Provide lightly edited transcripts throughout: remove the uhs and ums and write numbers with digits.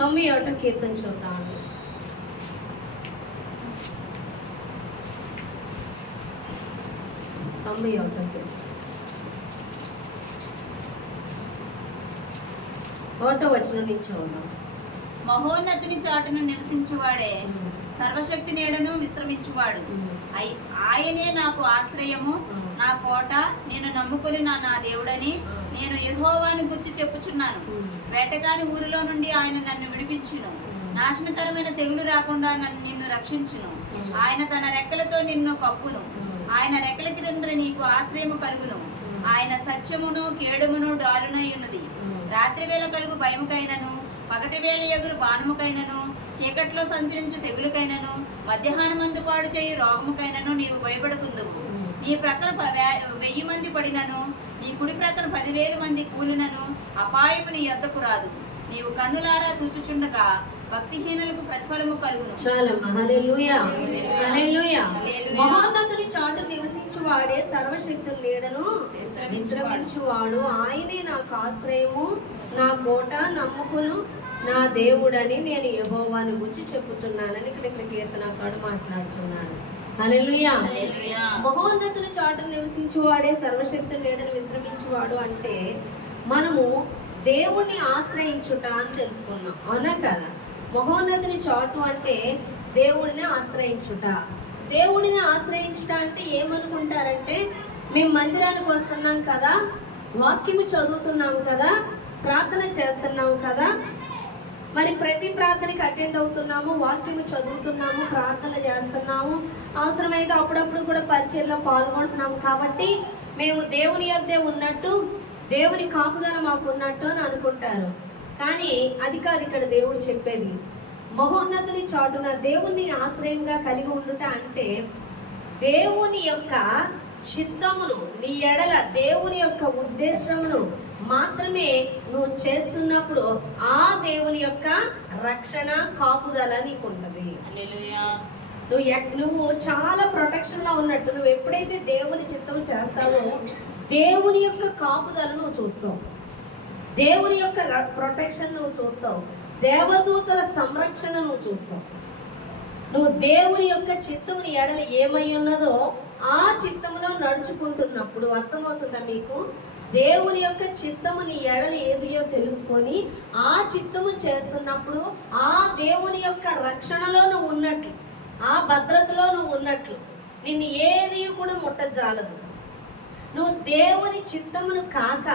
91వ కీర్తన చూద్దామండి. 91వ కీర్తన 1వ వచనం నుంచి చదువుదాం. మహోన్నతుని చాటును నివసించువాడే సర్వశక్తి నీడను విశ్రమించువాడు. ఆయనే నాకు ఆశ్రయము, నా కోట, నేను నమ్ముకొని నా దేవుడని నేను యెహోవాను గురించి చెప్పుచున్నాను. వేటగాని ఊరిలో నుండి ఆయన నన్ను విడిపించును. నాశనకరమైన తెగులు రాకుండా నిన్ను రక్షించును. ఆయన తన రెక్కలతో నిన్ను కప్పును. ఆయన రెక్కల క్రింద నీకు ఆశ్రయము కలుగును. ఆయన సత్యమును కేడుమును డాలునై ఉన్నది. రాత్రి వేళ కలుగు భయముకైనను, పగటి వేళ ఎగురు బాణముకైనను, చీకట్లో సంచరించు తెగులుకైనను, మధ్యాహ్నమందు పాడు చేయు రోగముకైనను నీవు భయపడుకుందువు. నీ ప్రక్కన 1000 మంది పడినను, నీ కుడి ప్రక్కన 10,000 మంది కూలినను అపాయము నీ యొద్దకు రాదు. నీవు కన్నులారా చూచుచుండగా భక్తిహీనులకు ప్రతిఫలము కలుగును. చాలమ్మా. హల్లెలూయా, హల్లెలూయా. మహోన్నతుని చాటు నివసించువాడే సర్వశక్తుల నీడను విశ్రమించువాడు. ఆయనే నాకు ఆశ్రయము, నా కోట, నమ్ముకును నా దేవుడని నేను యెహోవాను గురించి చెప్పుచున్నానని ఇక్కడ కీర్తనకారుడు మాట్లాడుచున్నాడు. హల్లెలూయా. మహోన్నతుని చాటు నివసించువాడే సర్వశక్తుల నీడను విశ్రమించువాడు అంటే మనము దేవుణ్ణి ఆశ్రయించుట అని తెలుసుకున్నాం, అవునా కదా? మహోన్నతుని చాటు అంటే దేవుడిని ఆశ్రయించుట. దేవుడిని ఆశ్రయించుట అంటే ఏమనుకుంటారంటే, మేము మందిరానికి వస్తున్నాం కదా, వాక్యము చదువుతున్నాము కదా, ప్రార్థన చేస్తున్నాము కదా, మరి ప్రతి ప్రార్థనకి అటెండ్ అవుతున్నాము, వాక్యము చదువుతున్నాము, ప్రార్థన చేస్తున్నాము, అవసరమైతే అప్పుడప్పుడు కూడా పరిచర్లో పాల్గొంటున్నాము కాబట్టి మేము దేవుని యొద్దే ఉన్నట్టు, దేవుని కాపుదల మాకు ఉన్నట్టు అని అనుకుంటారు. కానీ అది కాదు ఇక్కడ దేవుడు చెప్పేది. మహోన్నతుని చాటున దేవుని ఆశ్రయంగా కలిగి ఉండుట అంటే దేవుని యొక్క చిత్తమును, నీ ఎడల దేవుని యొక్క ఉద్దేశమును మాత్రమే నువ్వు చేస్తున్నప్పుడు ఆ దేవుని యొక్క రక్షణ, కాపుదల నీకు ఉంటుంది. నువ్వు చాలా ప్రొటెక్షన్లో ఉన్నట్టు నువ్వు ఎప్పుడైతే దేవుని చిత్తం చేస్తావో దేవుని యొక్క కాపుదల నువ్వు చూస్తావు, దేవుని యొక్క ప్రొటెక్షన్ నువ్వు చూస్తావు, దేవదూతల సంరక్షణ నువ్వు చూస్తావు. నువ్వు దేవుని యొక్క చిత్తముని ఎడల ఏమై ఉన్నదో ఆ చిత్తములో నడుచుకుంటున్నప్పుడు అర్థమవుతుందా మీకు? దేవుని యొక్క చిత్తముని ఎడల ఏదియో తెలుసుకొని ఆ చిత్తము చేస్తున్నప్పుడు ఆ దేవుని యొక్క రక్షణలో నువ్వు ఉన్నట్లు, ఆ భద్రతలో నువ్వు ఉన్నట్లు నిన్ను ఏది కూడా ముట్టజాలదు. నువ్వు దేవుని చిత్తమును కాక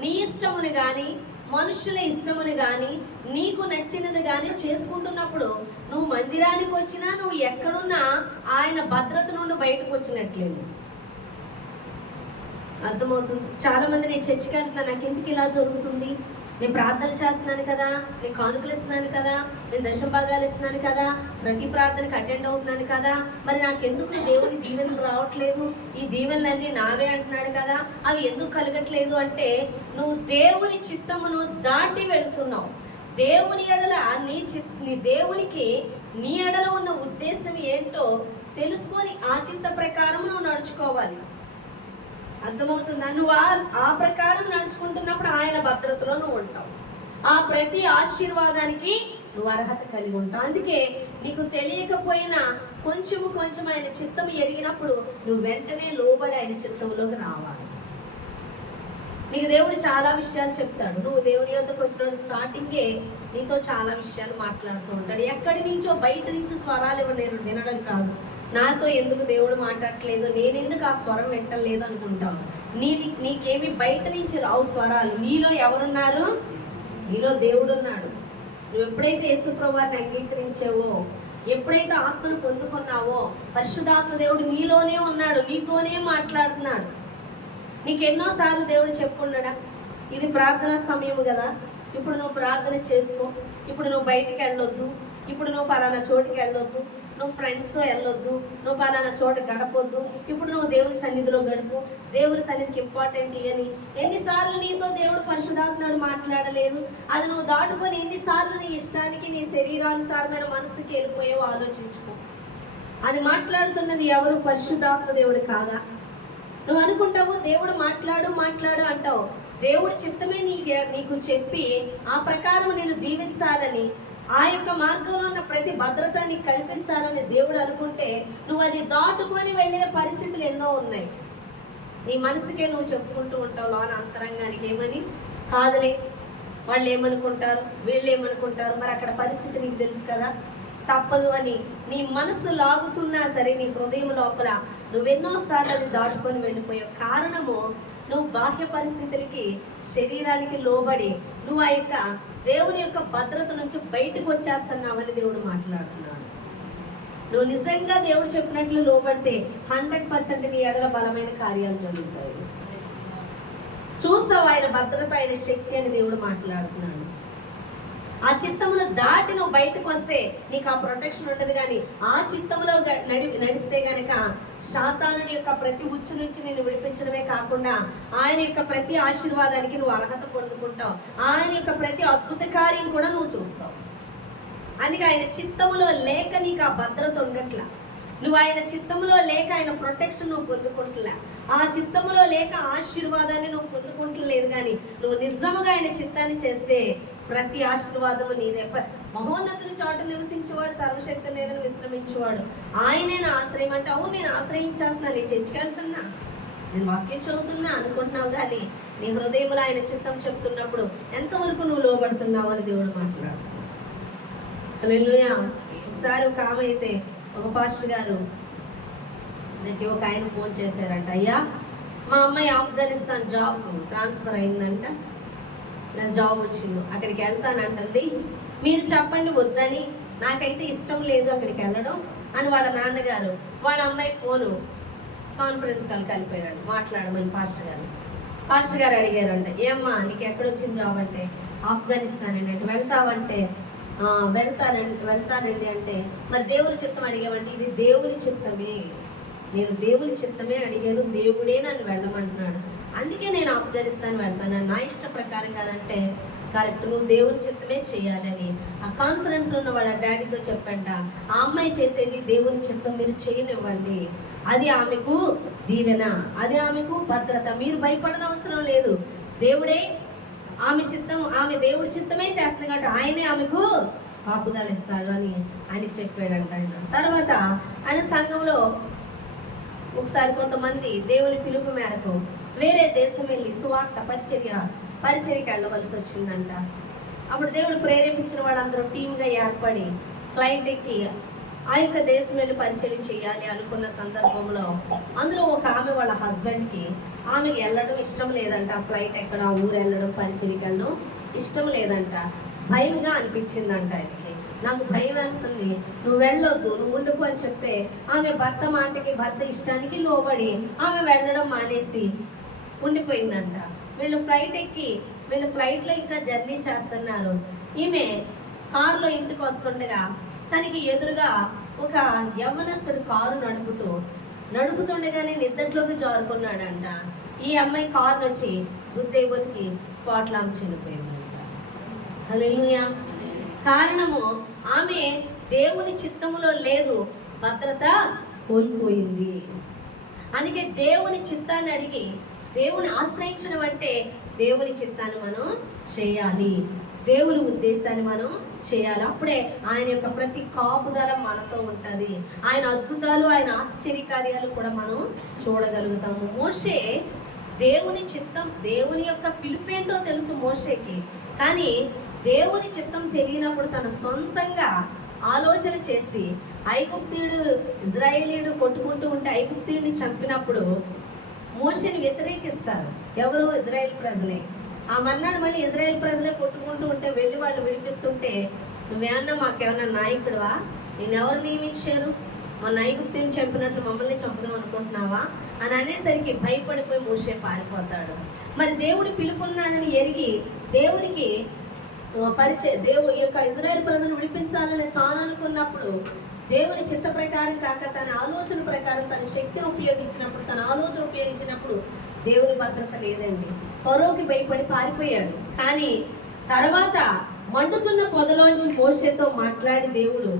నీ ఇష్టమును కానీ, మనుషుల ఇష్టమును కానీ, నీకు నచ్చినది కానీ చేసుకుంటున్నప్పుడు నువ్వు మందిరానికి వచ్చినా, నువ్వు ఎక్కడున్నా ఆయన భద్రత నుండి బయటకు వచ్చినట్లేదు. అర్థమవుతుంది? చాలా మంది నేను చర్చికి వెళ్తున్నా, నాకు ఎందుకు ఇలా జరుగుతుంది? నేను ప్రార్థన చేస్తున్నాను కదా, నేను కానుకలు ఇస్తున్నాను కదా, నేను దశభాగాలు ఇస్తున్నాను కదా, ప్రతి ప్రార్థనకి అటెండ్ అవుతున్నాను కదా, మరి నాకెందుకు దేవుని దీవెనలు రావట్లేదు? ఈ దీవెనలన్నీ నావే అంటున్నాడు కదా, అవి ఎందుకు కలగట్లేదు అంటే నువ్వు దేవుని చిత్తమును దాటి వెళుతున్నావు. దేవుని ఎడల నీ దేవునికి నీ ఎడల ఉన్న ఉద్దేశం ఏంటో తెలుసుకొని ఆ చిత్త ప్రకారం నువ్వు నడుచుకోవాలి. అర్థమవుతుందా? నువ్వు ఆ ప్రకారం నడుచుకుంటున్నప్పుడు ఆయన భద్రతలో నువ్వు ఉంటావు. ఆ ప్రతి ఆశీర్వాదానికి నువ్వు అర్హత కలిగి ఉంటావు. అందుకే నీకు తెలియకపోయినా కొంచెం ఆయన చిత్తం ఎరిగినప్పుడు నువ్వు వెంటనే లోబడి ఆయన చిత్తంలోకి రావాలి. నీకు దేవుడు చాలా విషయాలు చెప్తాడు. నువ్వు దేవుని యొద్దకు వచ్చిన స్టార్టింగే నీతో చాలా విషయాలు మాట్లాడుతూ ఉంటాడు. ఎక్కడి నుంచో బయట నుంచి స్వరాలు వినడం కాదు. నాతో ఎందుకు దేవుడు మాట్లాడట్లేదు, నేనెందుకు ఆ స్వరం వింటలేదు అనుకుంటావు. నీకేమి బయట నుంచి రావు స్వరాలు. నీలో ఎవరున్నారు? నీలో దేవుడు ఉన్నాడు. నువ్వు ఎప్పుడైతే యేసుప్రభువుని అంగీకరించావో, ఎప్పుడైతే ఆత్మను పొందుకున్నావో, పరిశుద్ధాత్మ దేవుడు నీలోనే ఉన్నాడు, నీతోనే మాట్లాడుతున్నాడు. నీకు ఎన్నోసార్లు దేవుడు చెప్పుకున్నాడా, ఇది ప్రార్థన సమయం కదా, ఇప్పుడు నువ్వు ప్రార్థన చేసుకో, ఇప్పుడు నువ్వు బయటికి వెళ్ళొద్దు, ఇప్పుడు నువ్వు పలానా చోటుకి వెళ్ళొద్దు, నువ్వు ఫ్రెండ్స్తో వెళ్ళొద్దు, నువ్వు పలానా చోట గడపొద్దు, ఇప్పుడు నువ్వు దేవుని సన్నిధిలో గడుపు, దేవుని సన్నిధికి ఇంపార్టెంట్ అని ఎన్నిసార్లు నీతో దేవుడు పరిశుద్ధాత్ముడు మాట్లాడలేదు? అది నువ్వు దాటుకొని ఎన్నిసార్లు నీ ఇష్టానికి, నీ శరీరానుసారమైన మనసుకి వెళ్ళిపోయావో ఆలోచించుకో. అది మాట్లాడుతున్నది ఎవరు? పరిశుద్ధాత్మ దేవుడు కాదా? నువ్వు అనుకుంటావు దేవుడు మాట్లాడు అంటావు, దేవుడి చిత్తమే నీకు చెప్పి ఆ ప్రకారం నేను దీవించాలని, ఆ యొక్క మార్గంలో ఉన్న ప్రతి భద్రత నీకు కల్పించాలని దేవుడు అనుకుంటే నువ్వు అది దాటుకొని వెళ్ళిన పరిస్థితులు ఎన్నో ఉన్నాయి. నీ మనసుకే నువ్వు చెప్పుకుంటూ ఉంటావు లోన అంతరంగానికి, ఏమని? కాదులే, వాళ్ళు ఏమనుకుంటారు, వీళ్ళు ఏమనుకుంటారు, మరి అక్కడ పరిస్థితి నీకు తెలుసు కదా, తప్పదు అని నీ మనసు లాగుతున్నా సరే నీ హృదయం లోపల నువ్వెన్నోసార్లు అది దాటుకొని వెళ్ళిపోయావు. కారణము నువ్వు బాహ్య పరిస్థితులకి, శరీరానికి లోబడి నువ్వు ఆ యొక్క దేవుని యొక్క భద్రత నుంచి బయటకు వచ్చేస్తున్నావని దేవుడు మాట్లాడుతున్నాడు. నువ్వు నిజంగా దేవుడు చెప్పినట్లు లోబడితే 100% నీ ఎడల బలమైన కార్యాలు జరుగుతాయి. చూస్తావు ఆయన భద్రత, ఆయన శక్తి అని దేవుడు మాట్లాడుతున్నాడు. ఆ చిత్తమును దాటి నువ్వు బయటకు వస్తే నీకు ఆ ప్రొటెక్షన్ ఉండదు. కానీ ఆ చిత్తములో నడిస్తే గనక సాతానుడి యొక్క ప్రతి ఉచ్చు నుంచి నేను విడిపించడమే కాకుండా ఆయన యొక్క ప్రతి ఆశీర్వాదానికి నువ్వు అర్హత పొందుకుంటావు. ఆయన యొక్క ప్రతి అద్భుత కార్యం కూడా నువ్వు చూస్తావు. అందుకే ఆయన చిత్తములో లేక నీకు ఆ భద్రత ఉండట్లా. నువ్వు ఆయన చిత్తములో లేక ఆయన ప్రొటెక్షన్ నువ్వు పొందుకుంటున్నా, ఆ చిత్తములో లేక ఆశీర్వాదాన్ని నువ్వు పొందుకుంటలేదు. కానీ నువ్వు నిజముగా ఆయన చిత్తాన్ని చేస్తే ప్రతి ఆశీర్వాదము నీదే. మహోన్నతుని చోట నివసించేవాడు, సర్వశక్తి నీడను విశ్రమించేవాడు, ఆయనే నా ఆశ్రయం అంటే, అవును నేను ఆశ్రయించేస్తున్నా, నేను చర్చికి వెళ్తున్నా, నేను వాక్యం చదువుతున్నా అనుకుంటున్నావు. కానీ నీ హృదయంలో ఆయన చిత్తం చెప్తున్నప్పుడు ఎంతవరకు నువ్వు లోబడుతున్నావు అని దేవుడు మాట్లాడు. హల్లెలూయా. ఒకసారి ఒక ఆమె అయితే, ఒక పాస్టర్ గారు నాకు ఒక ఆయన ఫోన్ చేశారంట, అయ్యా మా అమ్మాయి ఆఫ్ఘనిస్తాన్ జాబ్కు ట్రాన్స్ఫర్ అయిందంట, నాకు జాబ్ వచ్చింది, అక్కడికి వెళ్తానంటుంది, మీరు చెప్పండి వద్దని, నాకైతే ఇష్టం లేదు అక్కడికి వెళ్ళడం అని వాళ్ళ నాన్నగారు వాళ్ళ అమ్మాయి ఫోను కాన్ఫరెన్స్ కాల్ కలిపాడు. మాట్లాడమని పాస్టర్ గారు అడిగారంట, ఏమ్మా నీకు ఎక్కడొచ్చిన జాబ్ అంటే, ఆఫ్ఘనిస్తాన్ అండి, వెళ్తావంటే వెళ్తానండి అంటే, మరి దేవుని చిత్తం అడిగామంటే, ఇది దేవుని చిత్తమే, నేను దేవుని చిత్తమే అడిగాను, దేవుడే నన్ను వెళ్ళమంటున్నాడు, అందుకే నేను ఆఫ్ఘనిస్తాన్ వెళ్తాను, నా ఇష్ట ప్రకారం కాదంటే కరెక్ట్, నువ్వు దేవుని చిత్తమే చేయాలని ఆ కాన్ఫరెన్స్లో ఉన్న వాళ్ళ డాడీతో చెప్పంట. ఆ అమ్మాయి చేసేది దేవుని చిత్తం, మీరు చేయనివ్వండి, అది ఆమెకు దీవెన, అది ఆమెకు భద్రత, మీరు భయపడని అవసరం లేదు, దేవుడే ఆమె చిత్తం, ఆమె దేవుడి చిత్తమే చేస్తుంది కాబట్టి ఆయనే ఆమెకు కాపుదలు ఇస్తాడు అని ఆయనకి చెప్పాడంట. ఆయన తర్వాత ఆయన సంఘంలో ఒకసారి కొంతమంది దేవుని పిలుపు మేరకు వేరే దేశం వెళ్ళి సువార్త పరిచర్యకి వెళ్ళవలసి వచ్చిందంట. అప్పుడు దేవుడు ప్రేరేపించిన వాళ్ళందరూ టీమ్గా ఏర్పడి ఫ్లైట్ ఎక్కి ఆ యొక్క దేశం వెళ్ళి పరిచయం చేయాలి అనుకున్న సందర్భంలో అందులో ఒక ఆమె వాళ్ళ హస్బెండ్కి ఆమెకి వెళ్ళడం ఇష్టం లేదంట, ఫ్లైట్ ఎక్కడ ఊరు వెళ్ళడం పరిచయకి వెళ్ళడం ఇష్టం లేదంట, భయంగా అనిపించిందంట ఆయనకి. నాకు భయం వేస్తుంది, నువ్వు వెళ్ళొద్దు, నువ్వు ఉండిపో అని చెప్తే ఆమె భర్త మాటకి భర్త ఇష్టానికి లోబడి ఆమె వెళ్ళడం మానేసి ఉండిపోయిందంట. వీళ్ళు ఫ్లైట్లో ఇంకా జర్నీ చేస్తున్నారు. ఈమె కారులో ఇంటికి వస్తుండగా తనకి ఎదురుగా ఒక యవ్వనస్తుడు కారు నడుపుతుండగానే నిద్దట్లోకి జారుకున్నాడంట. ఈ అమ్మాయి కారు నుంచి గుద్దేబతికి స్పాట్లో ఆమె చనిపోయిందంట. హల్లెలూయా. కారణము ఆమె దేవుని చిత్తములో లేదు, భద్రత కోల్పోయింది. అందుకే దేవుని చిత్తాన్ని అడిగి దేవుని ఆశ్రయించడం అంటే దేవుని చిత్తాన్ని మనం చేయాలి, దేవుని ఉద్దేశాన్ని మనం చేయాలి. అప్పుడే ఆయన యొక్క ప్రతి కాపుదల మనతో ఉంటుంది, ఆయన అద్భుతాలు, ఆయన ఆశ్చర్యకార్యాలు కూడా మనం చూడగలుగుతాము. మోషే దేవుని చిత్తం, దేవుని యొక్క పిలుపేంటో తెలుసు మోషేకి, కానీ దేవుని చిత్తం తెలియనప్పుడు తన సొంతంగా ఆలోచన చేసి ఐగుప్తీయుడు ఇజ్రాయేలీయుడు కొట్టుకుంటూ ఉంటే ఐగుప్తీయుడిని చంపినప్పుడు మోషేని వ్యతిరేకిస్తారు. ఎవరు? ఇజ్రాయేల్ ప్రజలే. ఆ మన్నాడు మళ్ళీ ఇజ్రాయేల్ ప్రజలే కొట్టుకుంటూ ఉంటే వెళ్ళి వాళ్ళు విడిపిస్తుంటే, నువ్వేమన్నా మాకేమన్నా నాయకుడువా, నిన్నెవరు నియమించారు, మా ఐగుప్తుని చంపినట్లు మమ్మల్ని చంపుదాం అనుకుంటున్నావా అని అనేసరికి భయపడిపోయి మోషే పారిపోతాడు. మరి దేవుడి పిలుపున్నదని ఎరిగి దేవునికి దేవుడి యొక్క ఇజ్రాయేల్ ప్రజలను విడిపించాలని తాను అనుకున్నప్పుడు దేవుని చిత్త ప్రకారం కాక తన ఆలోచన ప్రకారం తన శక్తిని ఉపయోగించినప్పుడు, తన ఆలోచన ఉపయోగించినప్పుడు దేవుని భద్రత లేదండి. ఫరోకి భయపడి పారిపోయాడు. కానీ తర్వాత మండుచున్న పొదలోంచి మోషేతో మాట్లాడి దేవుడు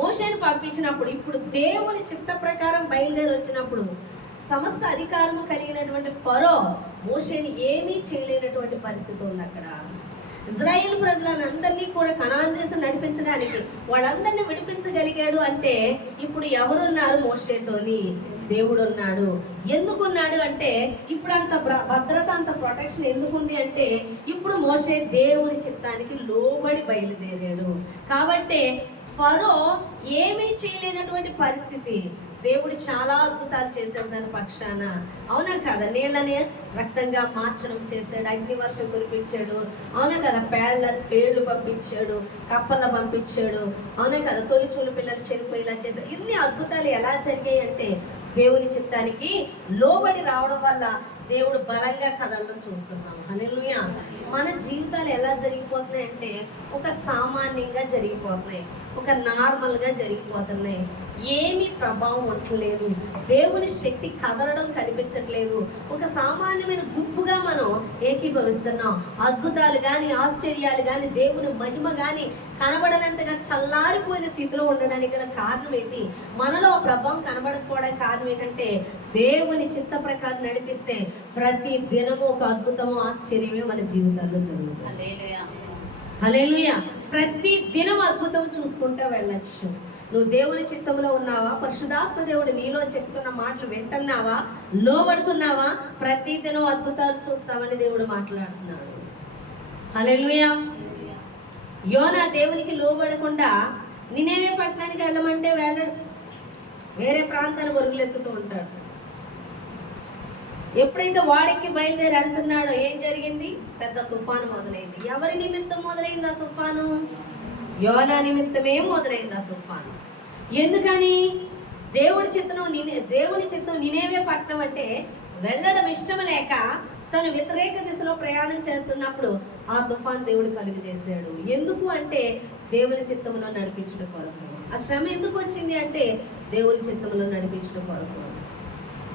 మోషేని పంపించినప్పుడు, ఇప్పుడు దేవుని చిత్త ప్రకారం బయలుదేరి వచ్చినప్పుడు సమస్త అధికారము కలిగినటువంటి ఫరో మోషేని ఏమీ చేయలేనటువంటి పరిస్థితి ఉంది అక్కడ. ఇజ్రాయేల్ ప్రజలందరినీ కూడా కనాన్ దేశం నడిపించడానికి వాళ్ళందరినీ విడిపించగలిగాడు అంటే ఇప్పుడు ఎవరున్నారు? మోషేతోని దేవుడు ఉన్నాడు. ఎందుకున్నాడు అంటే ఇప్పుడు అంత భద్రత, అంత ప్రొటెక్షన్ ఎందుకుంది అంటే ఇప్పుడు మోషే దేవుని చిత్తానికి లోబడి బయలుదేరాడు. కాబట్టి ఫరో ఏమీ చేయలేనటువంటి పరిస్థితి, దేవుడు చాలా అద్భుతాలు చేశాడు దాని పక్షాన. అవునా కదా? నీళ్ళని రక్తంగా మార్చడం చేశాడు, అగ్ని వర్షం కురిపించాడు. అవునా కదా? పేర్లు పంపించాడు, కప్పలను పంపించాడు. అవునా కదా? తొలిచూలు పిల్లలు చనిపోయేలా చేశాడు. ఇన్ని అద్భుతాలు ఎలా జరిగాయి అంటే దేవుని చిత్తానికి లోబడి రావడం వల్ల దేవుడు బలంగా కదలడం చూస్తున్నాం. హల్లెలూయా. మన జీవితాలు ఎలా జరిగిపోతున్నాయి అంటే ఒక సామాన్యంగా జరిగిపోతున్నాయి, ఒక నార్మల్గా జరిగిపోతున్నాయి. ఏమీ ప్రభావం ఉండలేదు, దేవుని శక్తి కదలడం కనిపించట్లేదు. ఒక సామాన్యమైన గుంపుగా మనం ఏకీభవిస్తున్నాం. అద్భుతాలు కానీ, ఆశ్చర్యాలు కానీ, దేవుని మహిమ కానీ కనబడనంతగా చల్లారిపోయిన స్థితిలో ఉండడానికి గల కారణం ఏంటి? మనలో ప్రభావం కనబడకపోవడానికి కారణం ఏంటంటే దేవుని చిత్త ప్రకారం నడిపిస్తే ప్రతి దినము ఒక అద్భుతము, ఆశ్చర్యమే మన జీవితాల్లో జరుగుతుంది. హల్లెలూయా. ప్రతి దినం అద్భుతం చూసుకుంటూ వెళ్ళచ్చు. నువ్వు దేవుని చిత్తంలో ఉన్నావా? పరిశుద్ధాత్మ దేవుడు నీలో చెప్తున్న మాటలు వింటున్నావా? లోబడుతున్నావా? ప్రతి దినం అద్భుతాలు చూస్తావని దేవుడు మాట్లాడుతున్నాడు. హల్లెలూయా. యోనా దేవునికి లోబడకుండా నినేవే పట్టణానికి వెళ్ళమంటే వెళ్ళడు, వేరే ప్రాంతాలు ఒరుగులెత్తుతూ ఉంటాడు. ఎప్పుడైతే వాడికి బయలుదేరి వెళ్తున్నాడో ఏం జరిగింది? పెద్ద తుఫాను మొదలైంది. ఎవరి నిమిత్తం మొదలైంది ఆ తుఫాను? యోనా నిమిత్తమే మొదలైంది ఆ తుఫాను. ఎందుకని? దేవుని చిత్తం నినేవే పట్టణం అంటే వెళ్ళడం ఇష్టం లేక తను వ్యతిరేక దిశలో ప్రయాణం చేస్తున్నప్పుడు ఆ తుఫాన్ దేవుడు కలుగు చేశాడు. ఎందుకు అంటే దేవుని చిత్తంలో నడిపించడం కొరకు. ఆ శ్రమ ఎందుకు వచ్చింది అంటే దేవుని చిత్తంలో నడిపించడం కొరకు.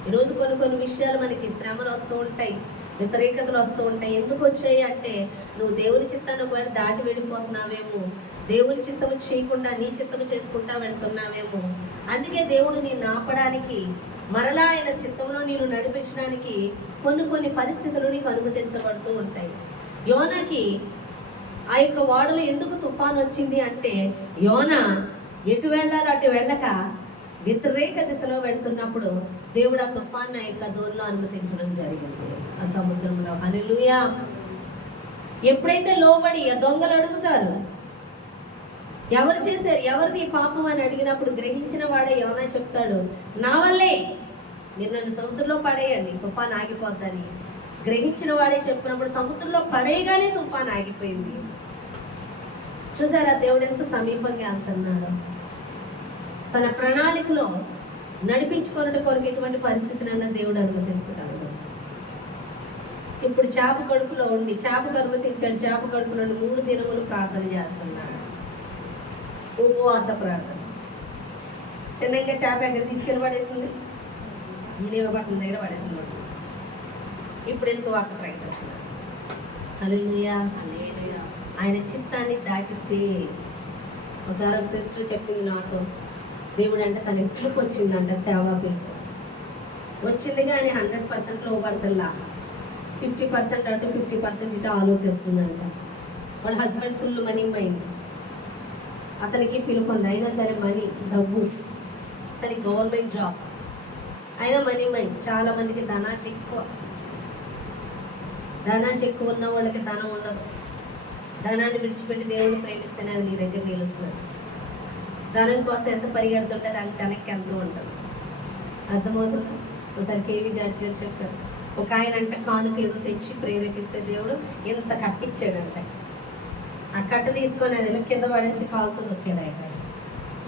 ఈరోజు కొన్ని విషయాలు మనకి శ్రమలు వస్తూ ఉంటాయి, వ్యతిరేకతలు వస్తూ ఉంటాయి. ఎందుకు వచ్చాయి అంటే నువ్వు దేవుని చిత్తాన్ని ఒకవేళ దాటి వెళ్ళిపోతున్నావేమో, దేవుని చిత్తము చేయకుండా నీ చిత్తము చేసుకుంటా వెళ్తున్నావేమో. అందుకే దేవుడు నేను ఆపడానికి, మరలా ఆయన చిత్తంలో నేను నడిపించడానికి కొన్ని పరిస్థితులు నీకు అనుమతించబడుతూ ఉంటాయి. యోనాకి ఆ యొక్క వాడలో ఎందుకు తుఫాన్ వచ్చింది అంటే యోనా ఎటు వెళ్ళాలో అటు వెళ్ళక వ్యతిరేక దిశలో వెళ్తున్నప్పుడు దేవుడు ఆ తుఫాన్ ఆ యొక్క దోణిలో అనుమతించడం జరిగింది, ఆ సముద్రంలో. హల్లెలూయా. ఎప్పుడైతే లోబడి ఆ దొంగలు అడుగుతారు, ఎవరు చేశారు, ఎవరిది పాపం అని అడిగినప్పుడు గ్రహించిన వాడే యోనా చెప్తాడు, నా వల్లే, మీరు నన్ను సముద్రంలో పడేయండి తుఫాన్ ఆగిపోద్దని. గ్రహించిన వాడే చెప్పినప్పుడు సముద్రంలో పడేయగానే తుఫాన్ ఆగిపోయింది. చూసారా దేవుడు ఎంత సమీపంగా వెళ్తున్నాడు. తన ప్రణాళికలో నడిపించుకోవడం కొరకు ఎటువంటి పరిస్థితినైనా దేవుడు అనుమతించగలడు. ఇప్పుడు చేప కడుపులో ఉండి చేపకు అనుమతించాడు. చేప కడుపులో 3 దినములు ప్రార్థన చేస్తున్నాడు, ఉపవాస ప్రార్థన. తిన్నాక చేప ఎక్కడ తీసుకెళ్ళి పడేసింది? నేనేమో పట్టణం దగ్గర పడేసింది. ఇప్పుడు వెళ్ళి సువార్త ప్రకటిస్తున్నాడు. హల్లెలూయా. ఆయన చిత్తాన్ని దాటితే, ఒకసారి ఒక సిస్టర్ చెప్పింది నాతో, దేవుడు అంటే తన పిలుపు వచ్చిందంట, సేవా పిలుపు వచ్చింది కానీ 100% లోపడతల్లా, 50% అటు 50% ఇటు ఆలోచిస్తుందంట. వాళ్ళ హస్బెండ్ ఫుల్ మనీ మైండ్, అతనికి పిలుపు ఉంది, అయినా సరే మనీ, డబ్బు, అతనికి గవర్నమెంట్ జాబ్, అయినా మనీ మైండ్. చాలా మందికి ధనాశ ఎక్కువ. ధనాశ ఎక్కువ ఉన్న వాళ్ళకి ధనం ఉండదు. ధనాన్ని విడిచిపెట్టి దేవుడిని ప్రేమిస్తేనే అది నీ దగ్గర నిలుస్తుంది. ధనం కోసం ఎంత పరిగెడుతుంటే దానికి వెనక్కి వెళ్తూ ఉంటుంది. అర్థమవుతుంది? ఒకసారి కేవీ జార్జ్ గారు చెప్పారు, ఒక ఆయన అంటే కానుక ఏదో తెచ్చి ప్రేరేపిస్తే దేవుడు ఎంత కట్టించాడంటే ఆ కట్ట తీసుకొని అది కింద పడేసి కాలుతో దొక్కాడు. ఆయన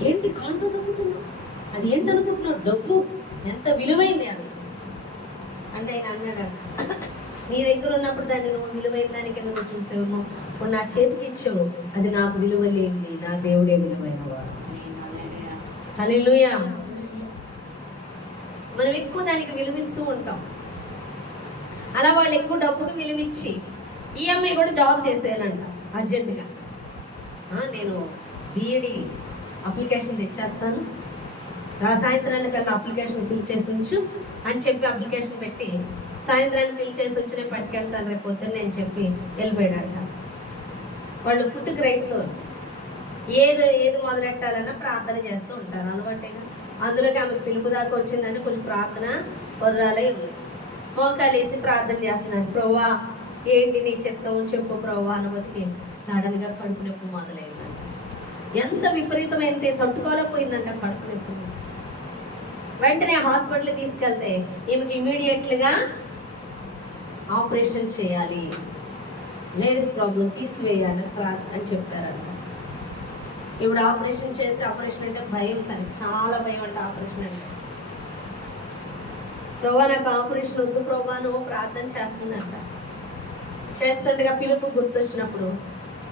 ఏంటి కాలుతో దొక్కుతున్నావు, అది ఏంటనుకుంటున్నావు, డబ్బు ఎంత విలువైంది అని అంటే ఆయన అన్నాడు, నీ దగ్గర ఉన్నప్పుడు దాన్ని నువ్వు విలువైన దాని కింద నువ్వు చూసావేమో, ఇప్పుడు నా చేతికి ఇచ్చావు, అది నాకు విలువ లేనిది, నా దేవుడే విలువైన వాడు. హల్లెలూయా. మనం ఎక్కువ దానికి విలువిస్తూ ఉంటాం. అలా వాళ్ళు ఎక్కువ డబ్బుకి విలువిచ్చి ఈ అమ్మాయి కూడా జాబ్ చేసేయాలంట అర్జెంటుగా. నేను బిఈడి అప్లికేషన్ తెచ్చేస్తాను, సాయంత్రానికి వెళ్ళి అప్లికేషన్ ఫిల్ చేసి ఉంచు అని చెప్పి అప్లికేషన్ పెట్టి సాయంత్రాన్ని ఫిల్ చేసి వచ్చి నేను పట్టుకెళ్తాను రేపు పొద్దున్న నేను చెప్పి వెళ్ళిపోయాడంట. వాళ్ళు పుట్టు క్రైస్తవులు. ఏది మొదలెట్టాలన్నా ప్రార్థన చేస్తూ ఉంటారు అలవాటేగా. అందులోకి ఆమెకు పిలుపు దాకా వచ్చిందంటే కొంచెం ప్రార్థన పొర్రాలే ఉంది. మోకాలు వేసి ప్రార్థన చేస్తున్నాడు. ప్రభువా ఏంటి నీ చిత్తం చెప్పు ప్రభువా అనుమతికి సడన్గా కడుపు నొప్పి మొదలైందంట. ఎంత విపరీతమైతే తట్టుకోలేకపోయిందంట కడుపు నొప్పి. వెంటనే హాస్పిటల్కి తీసుకెళ్తే ఈమెకి ఇమీడియట్లుగా ఆపరేషన్ చేయాలి, లేడీస్ ప్రాబ్లం తీసివేయాలి అని చెప్పారంట. ఇప్పుడు ఆపరేషన్ అంటే భయం, తనకి చాలా భయం అంట ఆపరేషన్ అంటే. ప్రభా నాకు ఆపరేషన్ వద్దు ప్రభా నువ్వు ప్రార్థన చేస్తుందంట. చేస్తుండగా పిలుపు గుర్తొచ్చినప్పుడు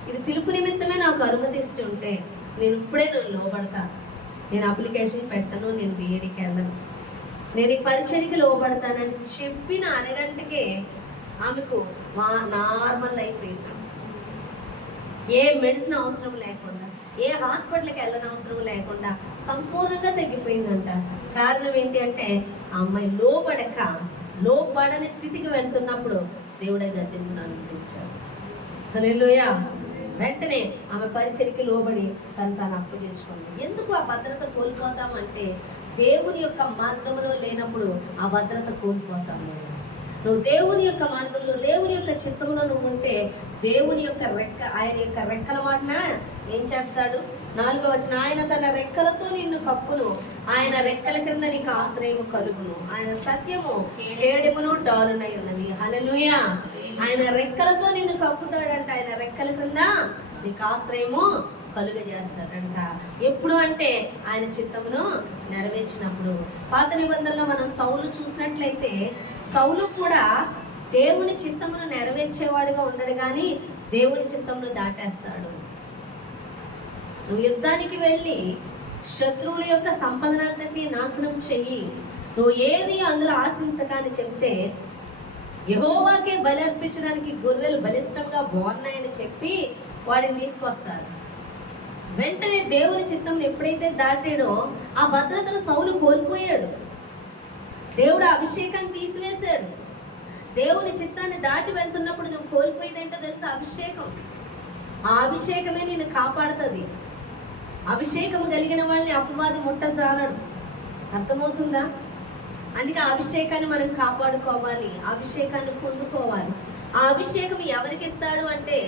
ఇది పిలుపు నిమిత్తమే నాకు అనుమతిస్తూ ఉంటే నేను ఇప్పుడే లోబడతా, నేను అప్లికేషన్ పెట్టను, నేను బిఏడికి వెళ్ళను, నేను ఈ పరిచర్యకి లోబడతానని చెప్పిన అరగంటకే ఆమెకు నార్మల్ అయిపోయింది. ఏ మెడిసిన్ అవసరం లేకుండా, ఏ హాస్పిటల్కి వెళ్ళని అవసరం లేకుండా సంపూర్ణంగా తగ్గిపోయిందంట. కారణం ఏంటి అంటే ఆ అమ్మాయి లోబడని స్థితికి వెళ్తున్నప్పుడు దేవుడే గద్దెంపును అనుమతించాడు. హల్లెలూయా. వెంటనే ఆమె పరిచర్యకి లోబడి తను అప్పగించుకుంది. ఎందుకు ఆ భద్రత కోల్పోతామంటే దేవుని యొక్క మార్గంలో లేనప్పుడు ఆ భద్రత కోల్పోతాము. నువ్వు దేవుని యొక్క మార్గంలో, దేవుని యొక్క చిత్తంలో నువ్వు ఉంటే దేవుని యొక్క ఆయన యొక్క రెక్కల మాటన ఏం చేస్తాడు? 4వ వచనం, ఆయన తన రెక్కలతో నిన్ను కప్పును, ఆయన రెక్కల క్రింద నీకు ఆశ్రయము కలుగును, ఆయన సత్యము కేడెమును డాలునై ఉన్నది. హల్లెలూయా. ఆయన రెక్కలతో నిన్ను కప్పుతాడంట, ఆయన రెక్కల క్రింద నీకు ఆశ్రయము కలుగజేస్తాడంట. ఎప్పుడు అంటే ఆయన చిత్తమును నెరవేర్చినప్పుడు. పాత నిబంధనలో మనం సౌలు చూసినట్లయితే సౌలు కూడా దేవుని చిత్తమును నెరవేర్చేవాడుగా ఉండడు, కానీ దేవుని చిత్తమును దాటేస్తాడు. నువ్వు యుద్ధానికి వెళ్ళి శత్రువుల యొక్క సంపదనంతటి నాశనం చెయ్యి, నువ్వు ఏది అందులో ఆశించక అని చెప్తే యెహోవాకే బలి అర్పించడానికి గొర్రెలు బలిష్టంగా బాగున్నాయని చెప్పి వాడిని తీసుకొస్తారు. వెంటనే దేవుని చిత్తం ఎప్పుడైతే దాటాడో ఆ భద్రతను సౌలు కోల్పోయాడు. దేవుడు అభిషేకాన్ని తీసివేశాడు. దేవుని చిత్తాన్ని దాటి వెళ్తున్నప్పుడు నువ్వు కోల్పోయేదేంటో తెలుసా? అభిషేకం. ఆ అభిషేకమే నిన్ను కాపాడుతుంది. అభిషేకము కలిగిన వాళ్ళని అపవాది ముట్టజాలడు. అర్థమవుతుందా? అందుకే ఆ అభిషేకాన్ని మనం కాపాడుకోవాలి, అభిషేకాన్ని పొందుకోవాలి. ఆ అభిషేకం ఎవరికి ఇస్తాడు అంటే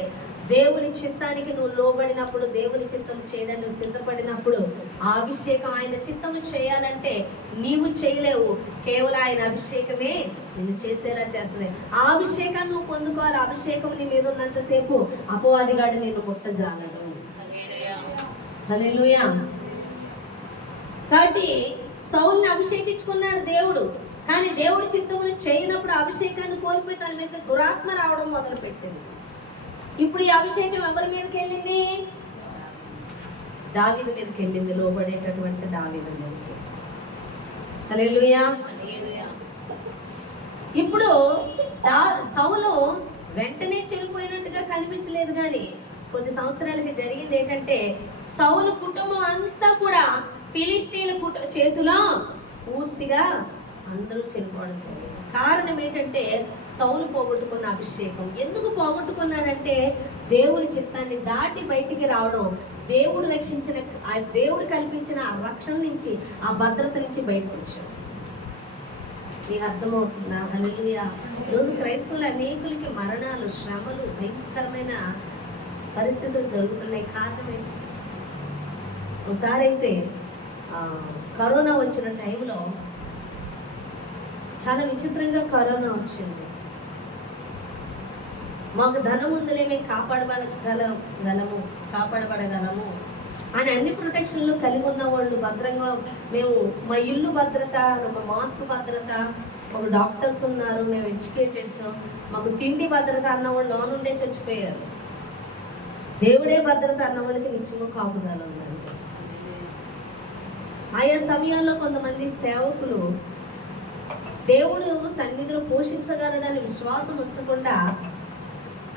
దేవుని చిత్తానికి నువ్వు లోబడినప్పుడు, దేవుని చిత్తం చేయడానికి నువ్వు సిద్ధపడినప్పుడు ఆ అభిషేకం, ఆయన చిత్తము చేయాలంటే నీవు చేయలేవు, కేవలం ఆయన అభిషేకమే నిన్ను చేసేలా చేస్తుంది. ఆ అభిషేకాన్ని నువ్వు పొందుకోవాలి. అభిషేకం నీ మీద ఉన్నంతసేపు అపవాదిగాడు నిన్ను ముట్టజాలడు. హల్లెలూయా. కాబట్టి సౌల్ని అభిషేకించుకున్నాడు దేవుడు, కానీ దేవుడి చిత్తమును చేయనప్పుడు అభిషేకాన్ని కోల్పోయి తన మీద దురాత్మ రావడం మొదలు పెట్టింది. ఇప్పుడు ఈ అభిషేకం ఎవరి మీదకి వెళ్ళింది? దావీదు మీదకి వెళ్ళింది, లోబడేటటువంటి దావీదు మీదకి. హల్లెలూయా. ఇప్పుడు సౌలు వెంటనే చనిపోయినట్టుగా కనిపించలేదు, కానీ కొద్ది సంవత్సరాలకి జరిగింది ఏంటంటే సౌలు కుటుంబం అంతా కూడా ఫిలిష్తీయుల చేతిలో పూర్తిగా అందరూ చనిపోవడం జరిగింది. కారణం ఏంటంటే సౌలు పోగొట్టుకున్న అభిషేకం. ఎందుకు పోగొట్టుకున్నాడంటే దేవుని చిత్తాన్ని దాటి బయటికి రావడం, దేవుడు రక్షించిన, ఆ దేవుడు కల్పించిన ఆ రక్షణ నుంచి, ఆ భద్రత నుంచి బయటకు వచ్చాడు. మీకు అర్థమవుతుందా? హల్లెలూయా. ఈరోజు క్రైస్తవులు అనేకులకి మరణాలు, శ్రమలు, భయంకరమైన పరిస్థితులు జరుగుతున్నాయి. కారణం ఏంటి? ఒకసారి అయితే కరోనా వచ్చిన టైంలో చాలా విచిత్రంగా కరోనా వచ్చింది. మాకు ధనం ఉందిలే, మేము కాపాడబడగలము అని అన్ని ప్రొటెక్షన్లు కలిగి ఉన్న వాళ్ళు భద్రంగా, మేము మా ఇల్లు భద్రత, మా మాస్క్ భద్రత, మాకు డాక్టర్స్ ఉన్నారు, మేము ఎడ్యుకేటెడ్స్, మాకు తిండి భద్రత అన్న వాళ్ళు లోనుండే చచ్చిపోయారు. దేవుడే భద్రత అన్న వాళ్ళకి నిత్యము కాపుదల ఉందండి. ఆయా సమయాల్లో కొంతమంది సేవకులు దేవుడు సన్నిధిలో పోషించగలడని విశ్వాసం ఉంచకుండా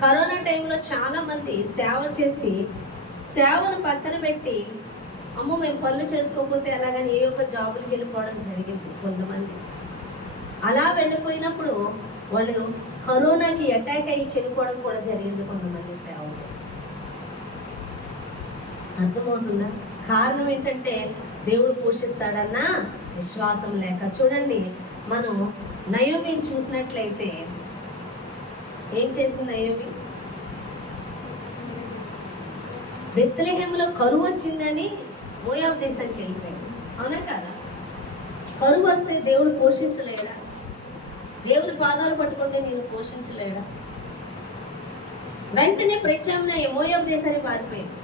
కరోనా టైంలో చాలా మంది సేవ చేసి సేవను పక్కన పెట్టి, అమ్మో మేము పనులు చేసుకోకపోతే ఎలాగని ఏ ఒక్క జాబులకి వెళ్ళిపోవడం జరిగింది. కొంతమంది అలా వెళ్ళిపోయినప్పుడు వాళ్ళు కరోనాకి అటాక్ అయ్యి చనిపోవడం కూడా జరిగింది కొంతమంది సేవకులు. అర్థమవుతుందా? కారణం ఏంటంటే దేవుడు పోషిస్తాడన్న విశ్వాసం లేక. చూడండి, మనం నయోమిని చూసినట్లయితే ఏం చేసింది నయోమి? బెత్లెహేములో కరువు వచ్చిందని మోయాబు దేశానికి వెళ్ళిపోయాడు. అవునా కదా? కరువు వస్తే దేవుడు పోషించలేడా? దేవుని పాదాలు పట్టుకుంటే నేను పోషించలేడా? వెంటనే ప్రత్యామ్నాయం మోయాబు దేశానికి పారిపోయింది.